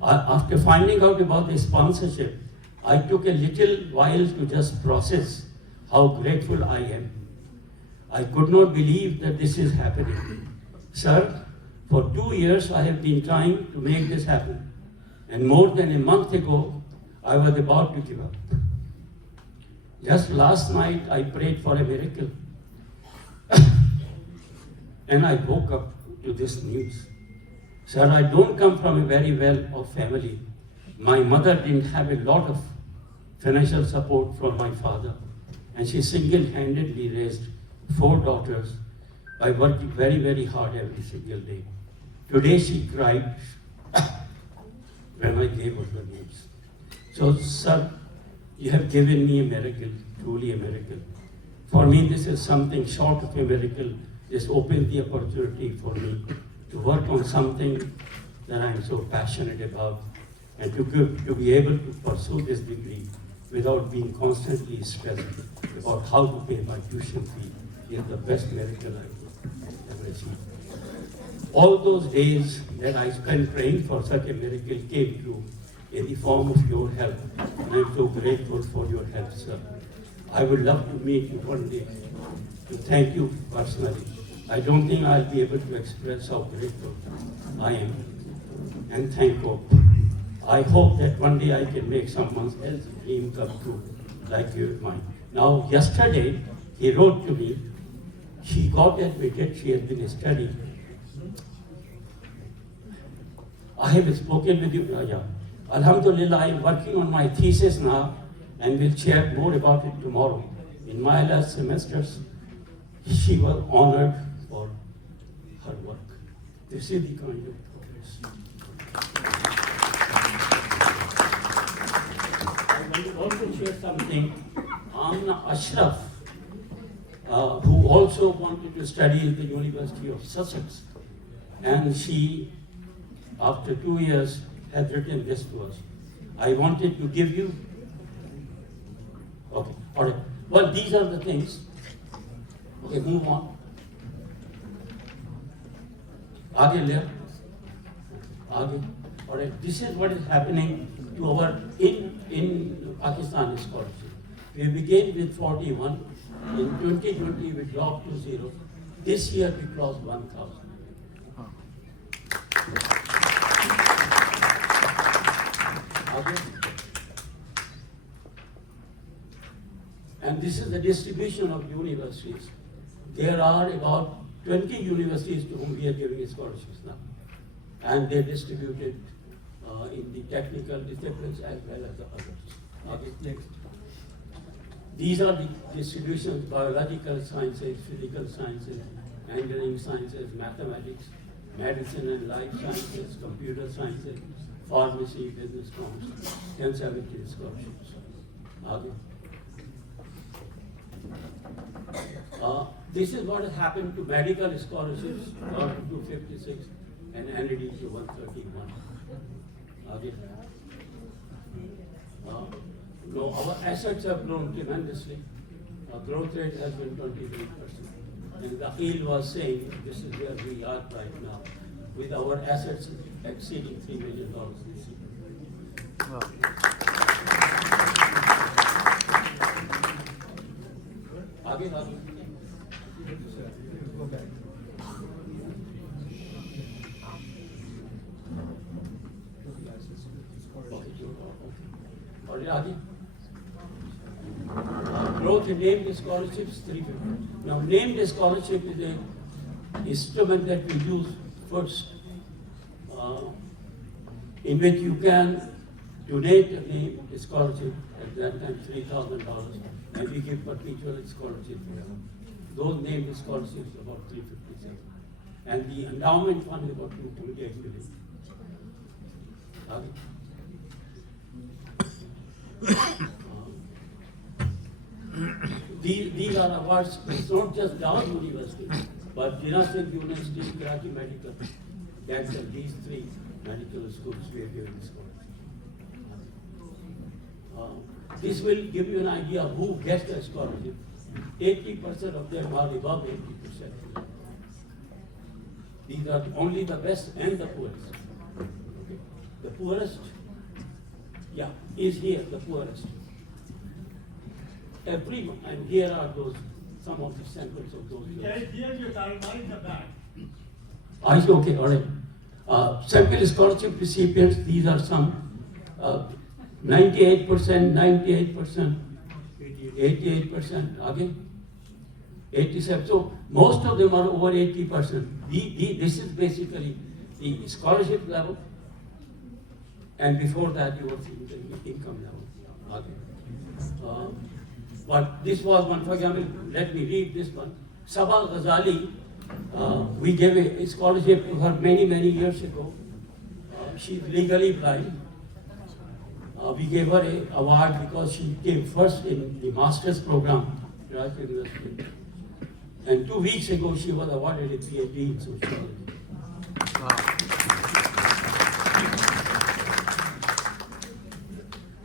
after finding out about the sponsorship, I took a little while to just process how grateful I am. I could not believe that this is happening. Sir, for 2 years I have been trying to make this happen. And more than a month ago, I was about to give up. Just last night I prayed for a miracle. And I woke up to this news. Sir, I don't come from a very well-off family. My mother didn't have a lot of financial support from my father, and she single-handedly raised 4 daughters by working very, very hard every single day. Today she cried when I gave her the news. So, sir, you have given me a miracle, truly a miracle. For me, this is something short of a miracle. This opens the opportunity for me to work on something that I'm so passionate about, and to be able to pursue this degree without being constantly stressed about how to pay my tuition fee is the best miracle I've ever achieved. all those days that I spent praying for such a miracle came true in the form of your help. And I'm so grateful for your help, sir. I would love to meet you one day to thank you personally. I don't think I'll be able to express how grateful I am and thankful. I hope that one day I can make someone else's dream come true, like mine. Now, yesterday, he wrote to me, she got admitted, she has been studying. I have spoken with you, yeah. Alhamdulillah, I am working on my thesis now and will share more about it tomorrow. In my last semesters, she was honored for her work. This is the kind of progress. I want to also share something. Amna Ashraf, who also wanted to study at the University of Sussex, and she, after 2 years, has written this to us. I wanted to give you. Okay, all right. Well, these are the things. Okay, move on. Aage le. Aage. All right. This is what is happening to our in Pakistan scholarship. We began with 41. In 2020, we dropped to 0. This year, we crossed 1,000. And this is the distribution of universities. There are about 20 universities to whom we are giving scholarships now. And they're distributed in the technical disciplines as well as the others. Okay, next. These are the distributions: biological sciences, physical sciences, engineering sciences, mathematics, medicine and life sciences, computer sciences, pharmacy, business commerce, and 17 scholarships. Okay. This is what has happened to medical scholarships, 256, and NED to 131. Okay. No, our assets have grown tremendously. Our growth rate has been 23%. And Akhil was saying this is where we are right now, with our assets exceeding $3 million this year. Wow. Growth in named scholarships, 350. Now, named scholarship is an instrument that we use first, in which you can donate a named scholarship, at that time $3,000, and we give perpetual scholarship forever. Those named scholarships are about 357. And the endowment fund is about 2.8 million. These are awards. It's not just Dow University, but Jinnah Singh University, Karachi Medical, Dental, these 3 medical schools we are giving scholarships. This will give you an idea of who gets a scholarship. 80% of them are above 80%. These are only the best and the poorest. Okay. The poorest, yeah, is here, the poorest. Everyone, and here are those, some of the samples of those. I see, okay, all right. Sample scholarship recipients, these are some 98%, 98%, 88%, again, 87%. So most of them are over 80%. This is basically the scholarship level, and before that you were seeing the income level. Okay. But this was one, for example, let me read this one. Sabah Ghazali, we gave a scholarship to her many, many years ago. She's legally blind. We gave her an award because she came first in the master's program at Karachi University. And 2 weeks ago, she was awarded a PhD in sociology.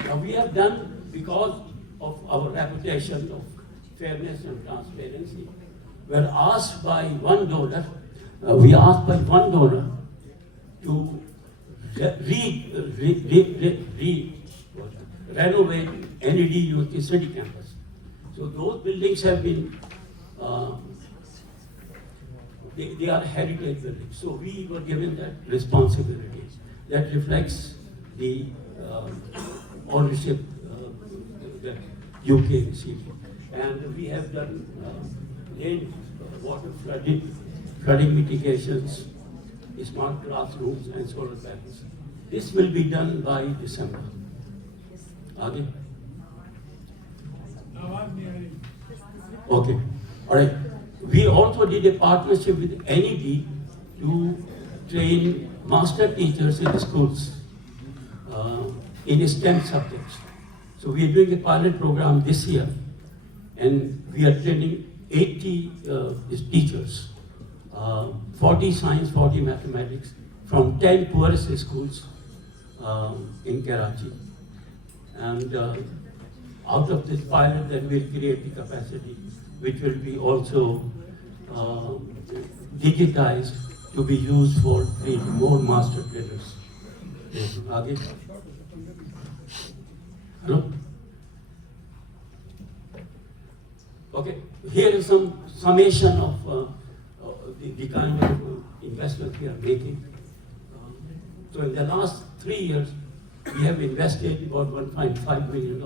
Now we have done, because of our reputation of fairness and transparency, we're asked by one donor we asked by one donor to renovate NED University City campus. So those buildings have been, they are heritage buildings. So we were given that responsibility. That reflects the ownership that UK received. And we have done rain, water flooding mitigations, smart classrooms and solar panels. This will be done by December. Okay? Okay. All right. We also did a partnership with NED to train master teachers in the schools in STEM subjects. So we are doing a pilot program this year, and we are training 80 teachers, 40 science, 40 mathematics, from 10 poorest schools in Karachi. And out of this pilot, then we'll create the capacity, which will be also digitized to be used for training more master trainers. Aage? Hello? Okay, here is some summation of the kind of investment we are making. So in the last 3 years, we have invested about $1.5 million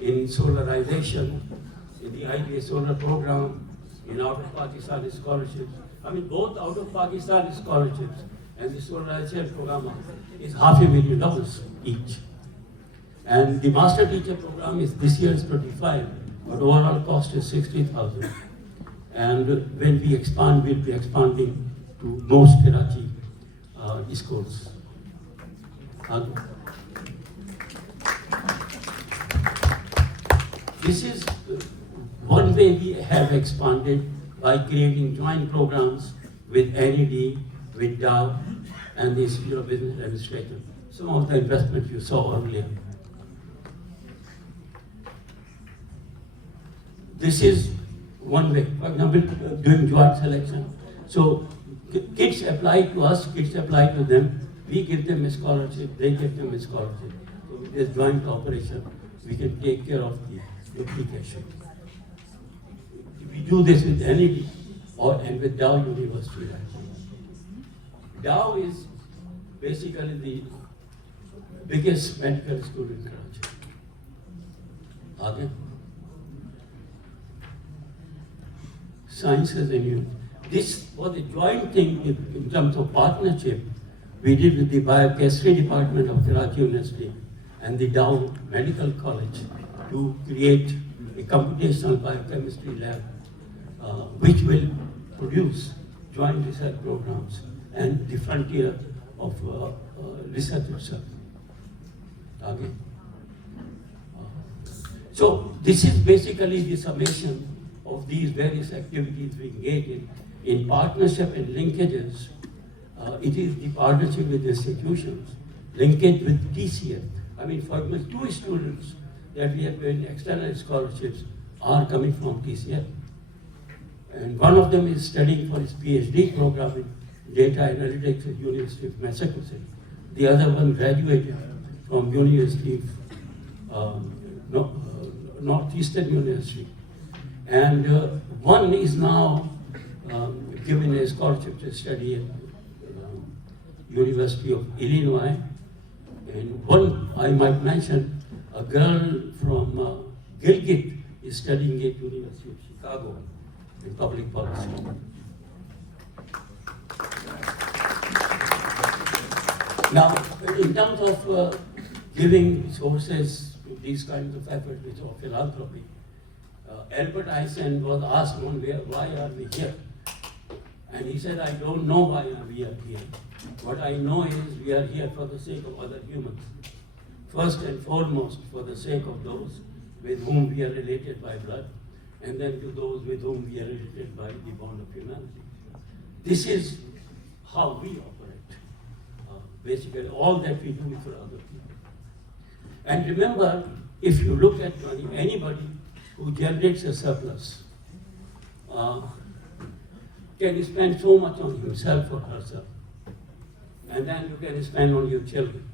in solarization, in the IBA solar program, in out of Pakistan scholarships. I mean, both out of Pakistan scholarships and the solarization program is $500,000 each. And the master teacher program is this year is 25, but overall cost is 60,000. And when we expand, we'll be expanding to most Karachi schools. This is one way we have expanded by creating joint programs with NED, with Dow, and the Institute of Business Administration. Some of the investment you saw earlier. This is one way, for example, doing joint selection. So kids apply to us, kids apply to them, we give them a scholarship, they give them a scholarship. So with this joint operation, we can take care of the duplication. We do this with NED and with Dow University. Dow is basically the biggest medical school in Karachi. Okay. Sciences and youth. This was a joint thing in terms of partnership we did with the biochemistry department of Karachi University and the Dow Medical College to create a computational biochemistry lab which will produce joint research programs and the frontier of research itself. Okay. So this is basically the summation of these various activities we engage in partnership and linkages. It is the partnership with institutions, linkage with TCF. I mean, for example, 2 students that we have given external scholarships are coming from TCF. And one of them is studying for his PhD program in data analytics at University of Massachusetts. The other one graduated from University of Northeastern University. And one is now given a scholarship to study at University of Illinois. And one, I might mention, a girl from Gilgit is studying at University of Chicago in public policy. Now, in terms of giving resources to these kinds of efforts, which are philanthropy, Albert Einstein was asked one day, why are we here? And he said, I don't know why we are here. What I know is we are here for the sake of other humans. First and foremost, for the sake of those with whom we are related by blood, and then to those with whom we are related by the bond of humanity. This is how we operate. Basically, all that we do is for other people. And remember, if you look at anybody who generates a surplus, can spend so much on himself or herself. And then you can spend on your children.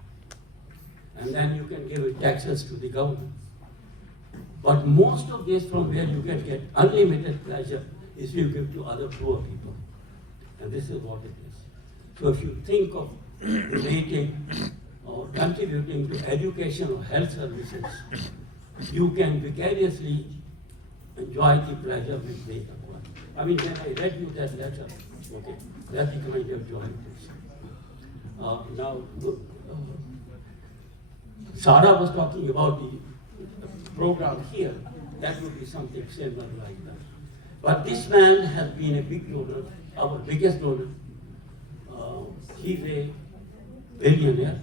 And then you can give taxes to the government. But most of this from where you can get unlimited pleasure is you give to other poor people. And this is what it is. So if you think of donating or contributing to education or health services, you can vicariously enjoy the pleasure which they acquire. I mean, when I read you that letter, okay, that's the kind of joy it is. Now, Sarah was talking about the program here. That would be something similar like that. But this man has been a big donor, our biggest donor. He's a billionaire.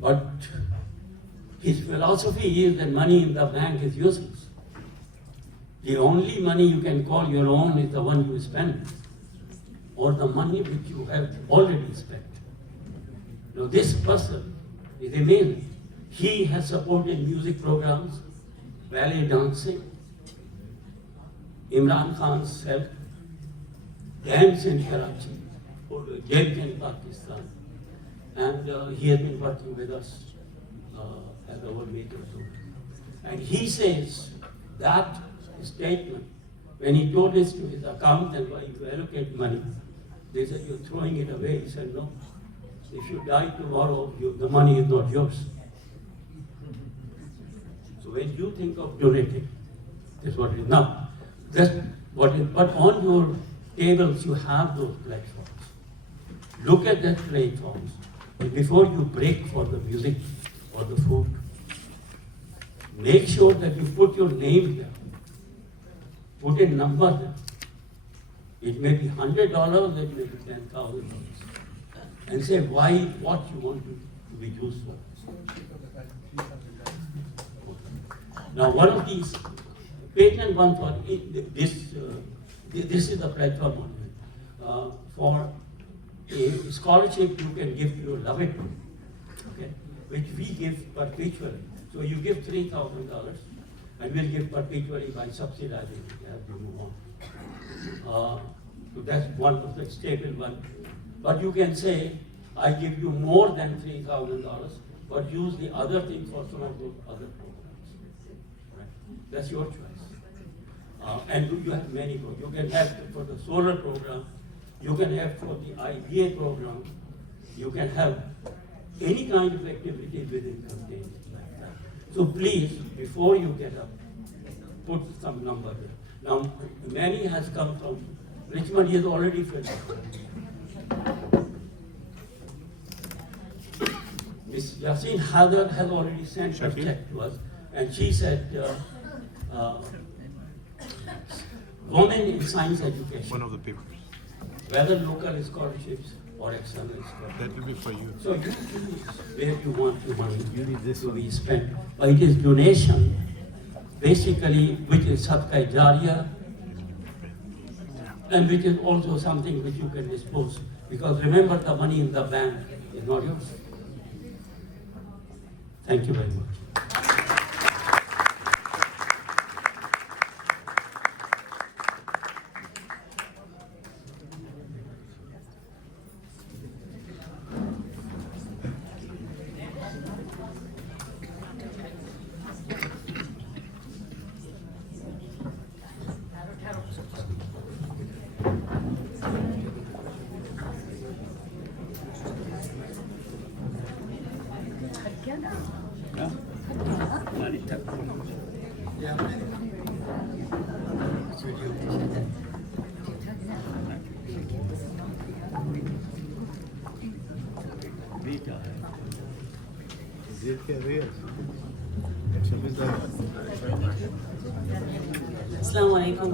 But his philosophy is that money in the bank is useless. The only money you can call your own is the one you spend, or the money which you have already spent. Now this person is amazing. He has supported music programs, ballet dancing, Imran Khan's self, dance in Karachi, games in Pakistan, and he has been working with us as our major donor. And he says that statement, when he told this to his accountant, why you allocate money, they said, you're throwing it away. He said, no. If you die tomorrow, the money is not yours. So when you think of donating, that's what it is. Now, that's what it is. But on your tables, you have those platforms. Look at that platforms. And before you break for the music or the food, make sure that you put your name there. Put a number there. It may be $100, it may be $10,000. And say why, what you want to be used for. Now, one of these patent one for this is the platform on it. For a scholarship you can give to your beloved, okay, which we give perpetually. So you give $3,000, and we'll give perpetually by subsidizing it as we move on. So that's one of the stable one. But you can say, I give you more than $3,000, but use the other thing for some of those other programs. Right? That's your choice. And you have many programs. You can have for the solar program, you can have for the IBA program, you can have any kind of activity within contained like that. So please, before you get up, put some number there. Now, many has come from Richmond, he has already filled up. Ms. Yasin Hadar has already sent a check to us, and she said, women in science education. One of the papers. Whether local scholarships or external scholarships. That will be for you. So you choose where you want your money to be spent. But it is donation, basically, which is sadqa jariyah, and which is also something which you can dispose. Because remember, the money in the bank is not yours. Thank you very much. Assalamu alaikum.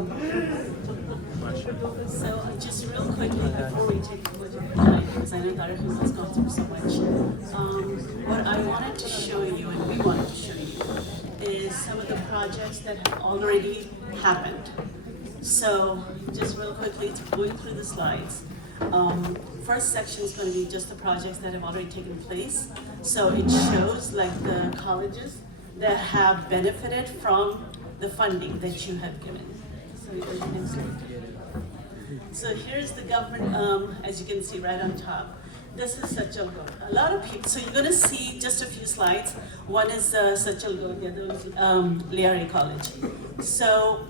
So just real quickly before we take a look at the time, because I know Darahim has gone through so much, what I wanted to show you and we wanted to show you is some of the projects that have already happened. So just real quickly, going through the slides. First section is going to be just the projects that have already taken place. So it shows like the colleges that have benefited from the funding that you have given. So you can see. So here's the government, as you can see right on top. This is Sachalgarh. A lot of people, so you're gonna see just a few slides. One is Sachalgarh, the other is Liari College. So,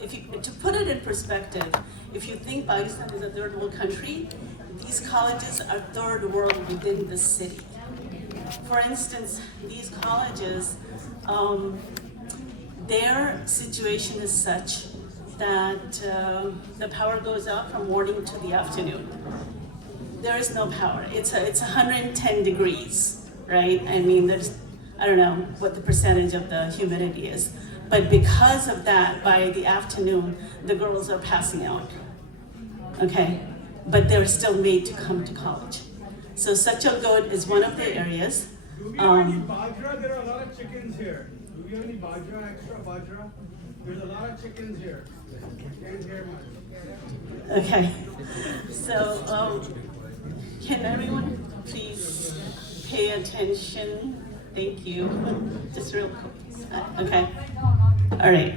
to put it in perspective, if you think Pakistan is a third world country, these colleges are third world within the city. For instance, these colleges, their situation is such that the power goes out from morning to the afternoon. There is no power. It's 110 degrees, right? I mean, I don't know what the percentage of the humidity is, but because of that, by the afternoon, the girls are passing out, okay? But they're still made to come to college. So Sachalgarh is one of the areas. Do we have any bajra? There are a lot of chickens here. Do we have any bajra, extra bajra? There's a lot of chickens here. Can't hear much. Okay, so can everyone please pay attention? Thank you. Just real quick. Okay. All right.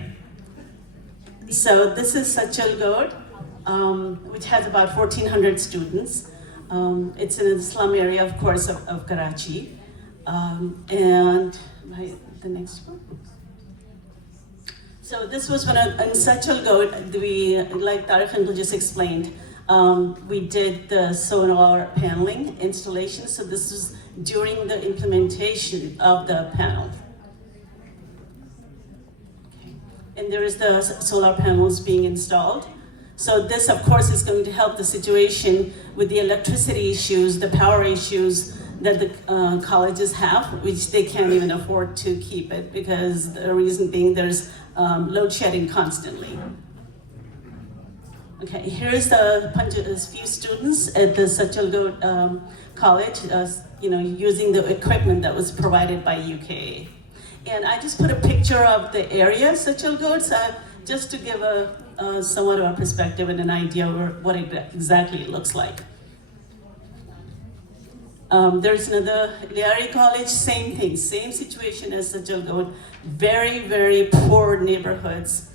So this is Sachalgarh, which has about 1,400 students. It's in a slum area, of course, of Karachi. And the next one. So this was when in Sachalgarh, we, like Tariq Uncle just explained, we did the solar paneling installation. So this was during the implementation of the panel. Okay. And there is the solar panels being installed. So this, of course, is going to help the situation with the electricity issues, the power issues that the colleges have, which they can't even afford to keep it because the reason being there's load shedding constantly. Okay, here's a few students at the Sachalgarh College, using the equipment that was provided by UKAA. And I just put a picture of the area, Sachalgarh, just to give a somewhat of a perspective and an idea of what exactly it looks like. There's another Liari College, same thing, same situation as Sachalgarh. Very, very poor neighborhoods,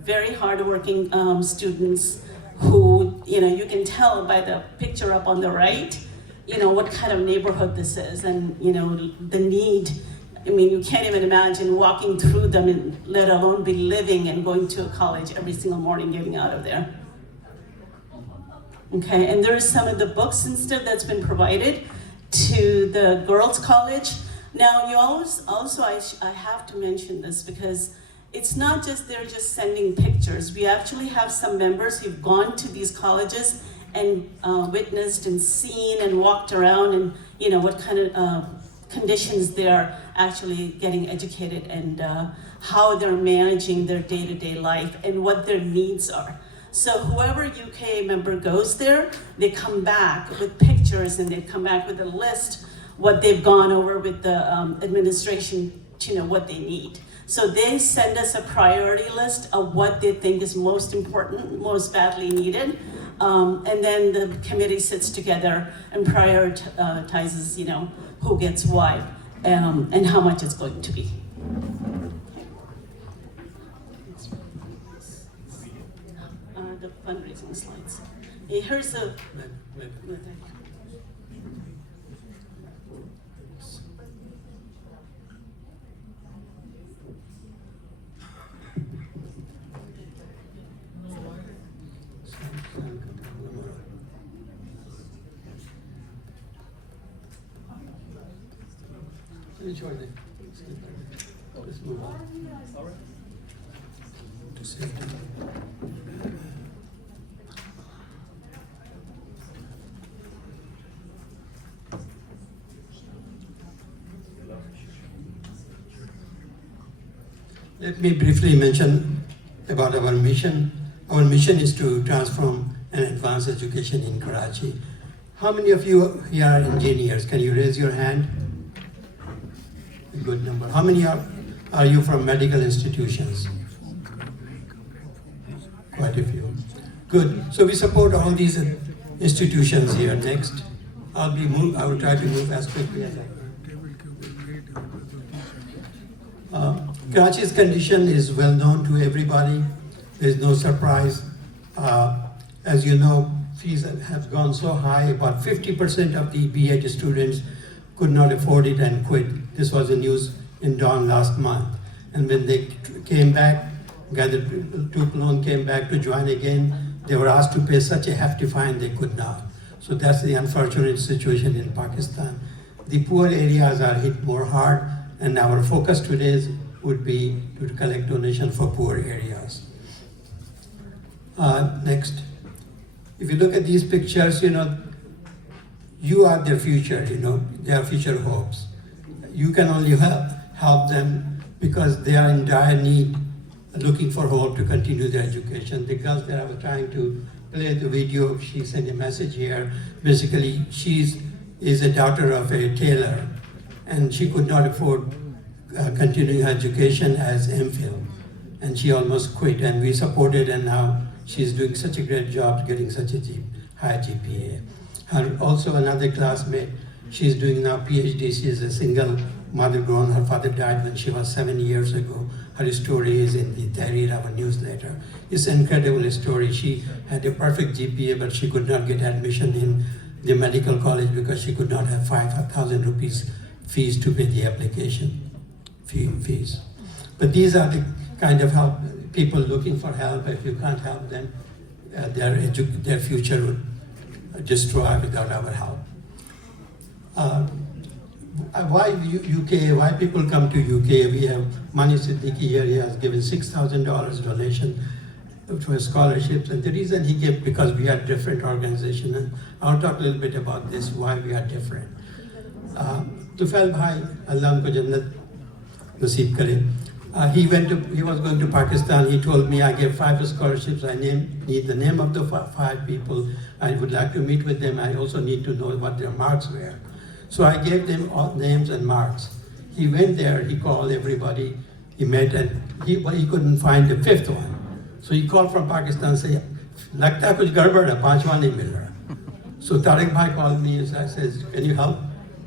very hardworking students who, you can tell by the picture up on the right, what kind of neighborhood this is and, the need. I mean, you can't even imagine walking through them, and let alone be living and going to a college every single morning, getting out of there. Okay, and there is some of the books and stuff that's been provided to the girls' college. Now, you also I have to mention this because it's not just they're just sending pictures. We actually have some members who've gone to these colleges and witnessed and seen and walked around and what kind of conditions they're actually getting educated and how they're managing their day-to-day life and what their needs are. So whoever UKAA member goes there, they come back with pictures and they come back with a list what they've gone over with the administration to know what they need. So they send us a priority list of what they think is most important, most badly needed, and then the committee sits together and prioritizes, who gets what and how much it's going to be. The fundraising slides. Here's a. Let me briefly mention about our mission. Our mission is to transform and advance education in Karachi. How many of you here are engineers? Can you raise your hand? A good number. How many are you from medical institutions? Quite a few. Good. So we support all these institutions here. Next. I will try to move as quickly as I can. Karachi's condition is well known to everybody. There is no surprise. As you know, fees have gone so high, about 50% of the B.Ed students could not afford it and quit. This was the news in Dawn last month. And when they came back, gathered took loan, came back to join again, they were asked to pay such a hefty fine they could not. So that's the unfortunate situation in Pakistan. The poor areas are hit more hard, and our focus today would be to collect donation for poor areas. Next. If you look at these pictures, you are their future, they are future hopes. You can only help them because they are in dire need, looking for hope to continue their education. The girl that I was trying to play the video, she sent a message here. Basically, she is a daughter of a tailor, and she could not afford continuing her education as MPhil, and she almost quit, and we supported, and now she's doing such a great job getting such a high GPA. Also another classmate, she's doing now PhD. She's a single mother grown. Her father died when she was 7 years ago. Her story is in the Tahrir, our newsletter. It's an incredible story. She had a perfect GPA, but she could not get admission in the medical college because she could not have 5,000 rupees fees to pay the application fees. But these are the kind of help, people looking for help. If you can't help them, their future would destroy without our help. Why UK? Why people come to UK? We have Mani Siddiqui here. He has given $6,000 donation for scholarships, and the reason he gave, because we are different organization, and I'll talk a little bit about this, why we are different. Tufail Bhai, Allah unko jannat naseeb kare. He was going to Pakistan. He told me, I gave 5 scholarships. I need the name of the 5 people. I would like to meet with them. I also need to know what their marks were. So I gave them all names and marks. He went there, he called everybody, he met, and he couldn't find the 5th one. So he called from Pakistan, say, "Lagta hai kuch gadbad hai, 5वां nahi mil raha." So Tariq Bhai called me and says, "Can you help?"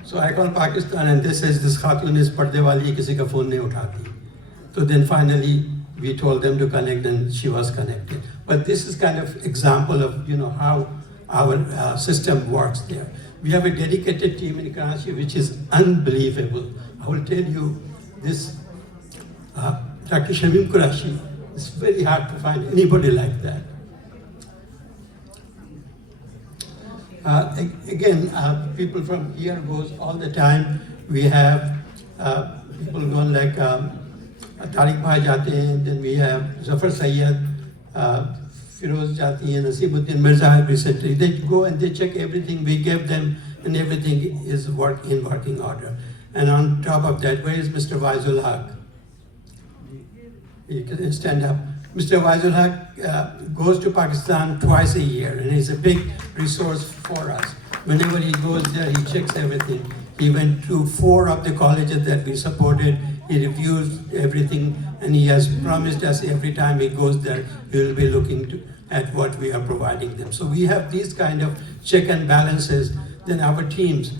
So I called Pakistan, and they says, "This khatun is parde wali hai, kisi ka phone nahi uthati." So then finally we told them to connect, and she was connected. But this is kind of example of how our system works there. We have a dedicated team in Karachi which is unbelievable. I will tell you this, Dr. Shamim Qurashi, it's very hard to find anybody like that. Again, people from here goes all the time. We have people going like Tariq Bhai jate hain, then we have Zafar Sayyed, Firoz jati hai, Nasibuddin Mirza recently. They go and they check everything we give them, and everything is in working order. And on top of that, where is Mr. Waizul Haq? You can stand up. Mr. Waizul Haq goes to Pakistan twice a year, and he's a big resource for us. Whenever he goes there, he checks everything. He went to 4 of the colleges that we supported. He reviews everything, and he has promised us every time he goes there, he will be looking at what we are providing them. So we have these kind of check and balances. Then our teams,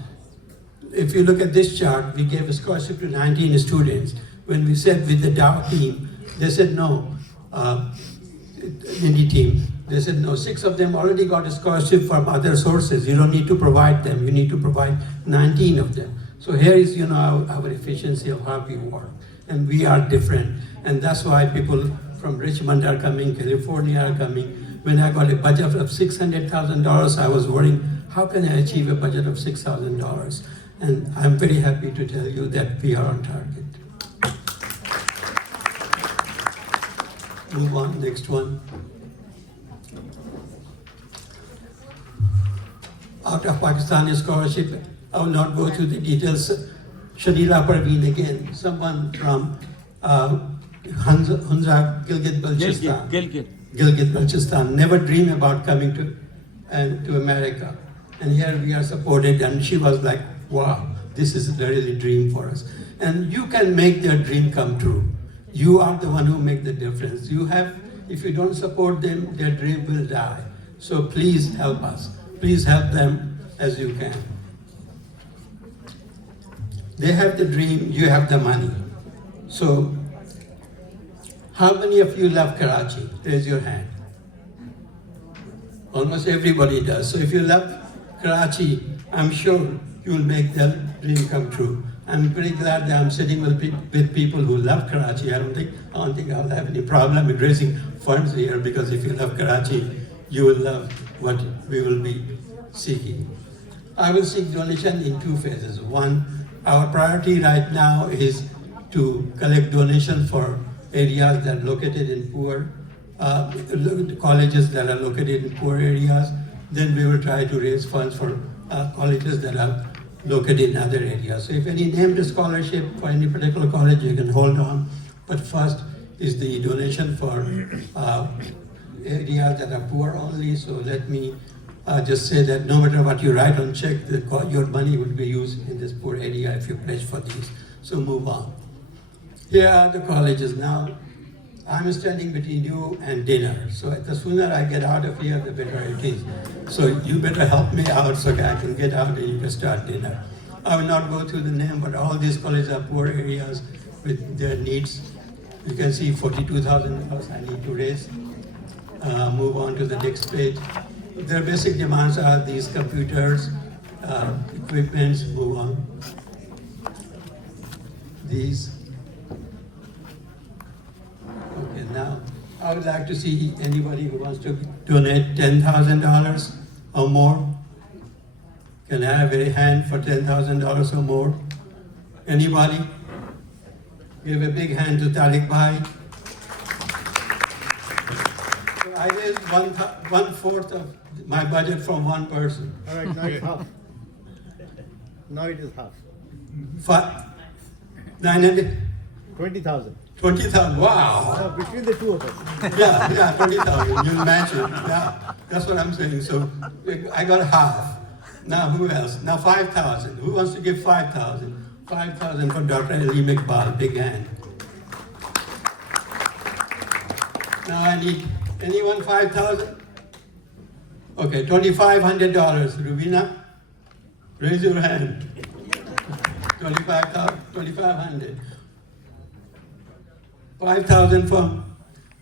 if you look at this chart, we gave a scholarship to 19 students. When we said with the Dow team, they said no. Indie team, they said no. 6 of them already got a scholarship from other sources. You don't need to provide them. You need to provide 19 of them. So here is our efficiency of how we work, and we are different, and that's why people from Richmond are coming, California are coming. When I got a budget of $600,000, I was worrying, how can I achieve a budget of $6,000? And I'm very happy to tell you that we are on target. Move on, next one. Out of Pakistani scholarship, I will not go through the details. Shanila Parveen again, someone from Hunza, Gilgit-Baltistan. Gilgit-Baltistan, never dreamed about coming to America. And here we are supported, and she was like, wow, this is really a dream for us. And you can make their dream come true. You are the one who make the difference. If you don't support them, their dream will die. So please help us. Please help them as you can. They have the dream, you have the money. So, how many of you love Karachi? Raise your hand. Almost everybody does. So if you love Karachi, I'm sure you will make that dream come true. I'm very glad that I'm sitting with people who love Karachi. I don't think I'll have any problem in raising funds here, because if you love Karachi, you will love what we will be seeking. I will seek donation in 2 phases. One, our priority right now is to collect donations for areas that are located in poor, colleges that are located in poor areas. Then we will try to raise funds for colleges that are located in other areas. So if any named scholarship for any particular college, you can hold on. But first is the donation for areas that are poor only. So let me just say that no matter what you write on check, your money will be used in this poor area if you pledge for these. So move on. Here are the colleges now. I'm standing between you and dinner. So the sooner I get out of here, the better it is. So you better help me out so I can get out and you can start dinner. I will not go through the name, but all these colleges are poor areas with their needs. You can see $42,000 I need to raise. Move on to the next page. Their basic demands are these computers, equipments, move on. These. Okay, now I would like to see anybody who wants to donate $10,000 or more. Can I have a hand for $10,000 or more? Anybody? Give a big hand to Tariq Bhai. So I raised 1/4 of my budget from one person. All right, now it's half. Now it is half. 900? 20,000. 20,000, wow. So between the two of us. Yeah, 20,000, you'll match it. Yeah, that's what I'm saying. So I got half. Now who else? Now 5,000. Who wants to give 5,000? 5,000 for Dr. Ali McBal, big hand. Now I need, anyone 5,000? Okay, $2,500. Rubina, raise your hand. 2,500. 5,000 from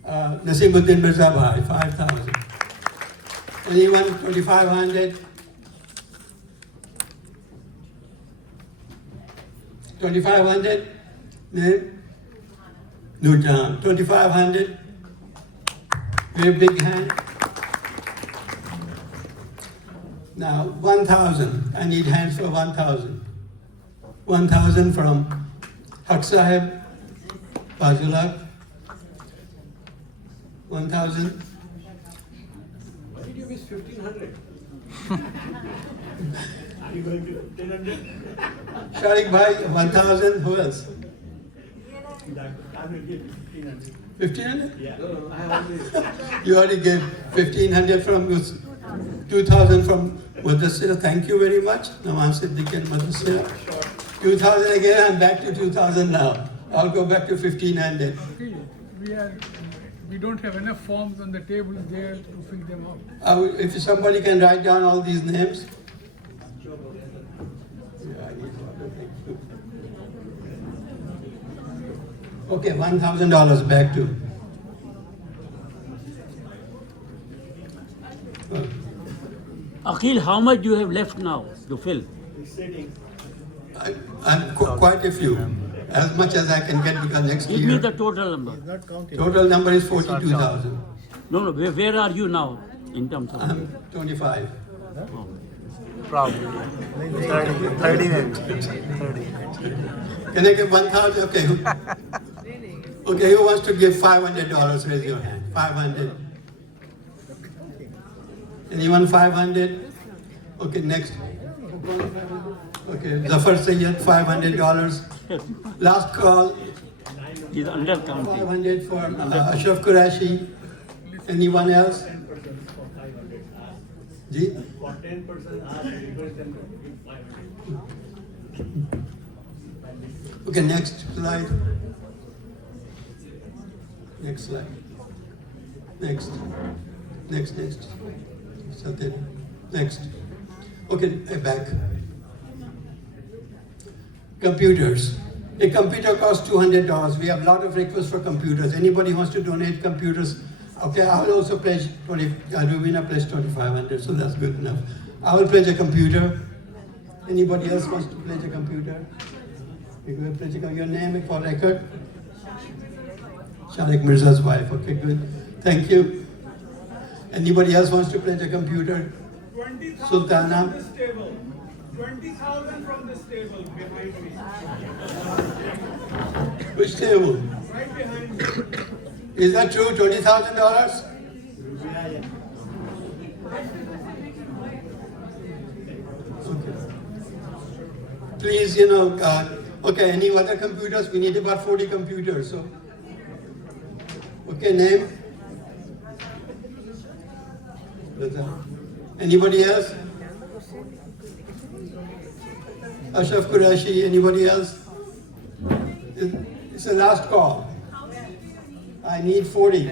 Nasimuddin Mirza Bhai, 5,000. Anyone, 2,500? 2,500? Nurjan, 2,500? Very big hand. Now, 1,000. I need hands for 1,000. 1,000 from Haq Sahib, Fazulak. 1,000. Why did you miss 1,500? Are you going to 1,000? Sharik Bhai, 1,000. Who else? I will give 1,500. 1,500? Yeah. No, I have only. You already gave 1,500 from 2,000 from Mudassira. Thank you very much. Naman Siddiq and Mudassira. 2,000 again. I'm back to 2,000 now. I'll go back to 1,500. Okay, we don't have enough forms on the table there to fill them out. If somebody can write down all these names. Okay, $1,000 back to. Akhil, how much do you have left now to fill? Quite a few. As much as I can get, because next Give year. me the total number. Not counting. Total number is 42,000. No, where are you now in terms of? I'm 25. Probably. 30 minutes. 30. Can I give 1,000? Okay. Okay, who wants to give $500? Raise your hand. 500. Anyone 500? Okay, next. Okay, Zafar Sayyed, $500. Last call, He's under counting. 500 for Ashraf Qurashi. Anyone else? Ji? For 10% ask request them to give 500. Okay, next slide. Next slide. Next. Satya. Next. Okay, back. Computers. A computer costs $200. We have a lot of requests for computers. Anybody wants to donate computers? Okay, I will also pledge 20. Rubina pledged 2,500, so that's good enough. I will pledge a computer. Anybody else wants to pledge a computer? You will pledge your name for record. Sharik Mirza's wife. Okay, good. Thank you. Anybody else wants to pledge a computer? 20,000 Sultana. from this table. 20,000 from this table behind me. Which table? Right behind me. Is that true? $20,000? Okay. Please, okay, any other computers? We need about 40 computers. So, okay, name? Anybody else? Ashraf Qureshi, anybody else? It's the last call. I need 40.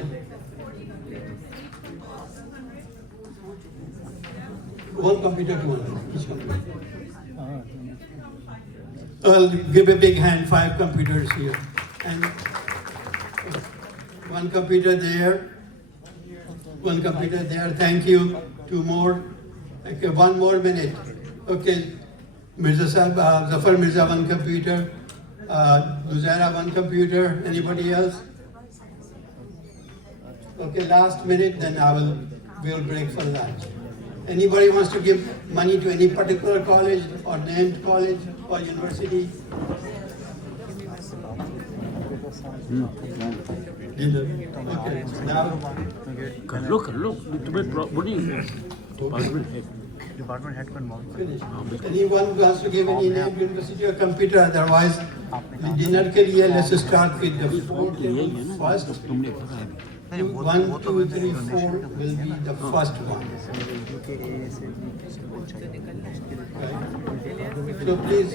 One computer to one, each computer. I'll give a big hand, 5 computers here. And one computer there, one computer there, thank you. 2 more. Okay, 1 more minute. Okay, Mirza Sahib, Zafar Mirza, 1 computer. Luzaira, 1 computer. Anybody else? Okay, last minute, then we'll break for lunch. Anybody wants to give money to any particular college or named college or university? Okay, now. Look, department head को involve Finish. Anyone who wants to give any name to university or computer, otherwise dinner के लिए let's start with the fourth first. 1, 2, 3, 4 will be the first one. Right. So please.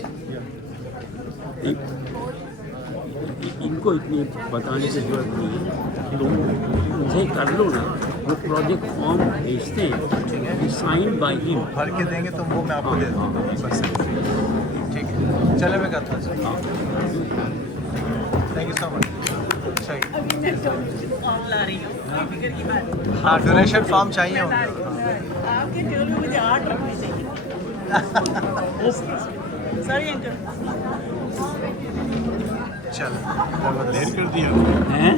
इनको इतनी बताने की जरूरत नहीं है, तुम मुझे कर लो ना, वो प्रोजेक्ट फॉर्म भेजते हैं, साइन बाय हिम भर के देंगे तो वो मैं आपको दे दूँगा बस। ठीक है, चले मैं करता हूँ। Thank you so much. हाँ, डोनेशन फॉर्म चाहिए होगा। आपके टेबल में मुझे 8 रखने चाहिए। Sorry uncle. चलो, देर कर दिया। हैं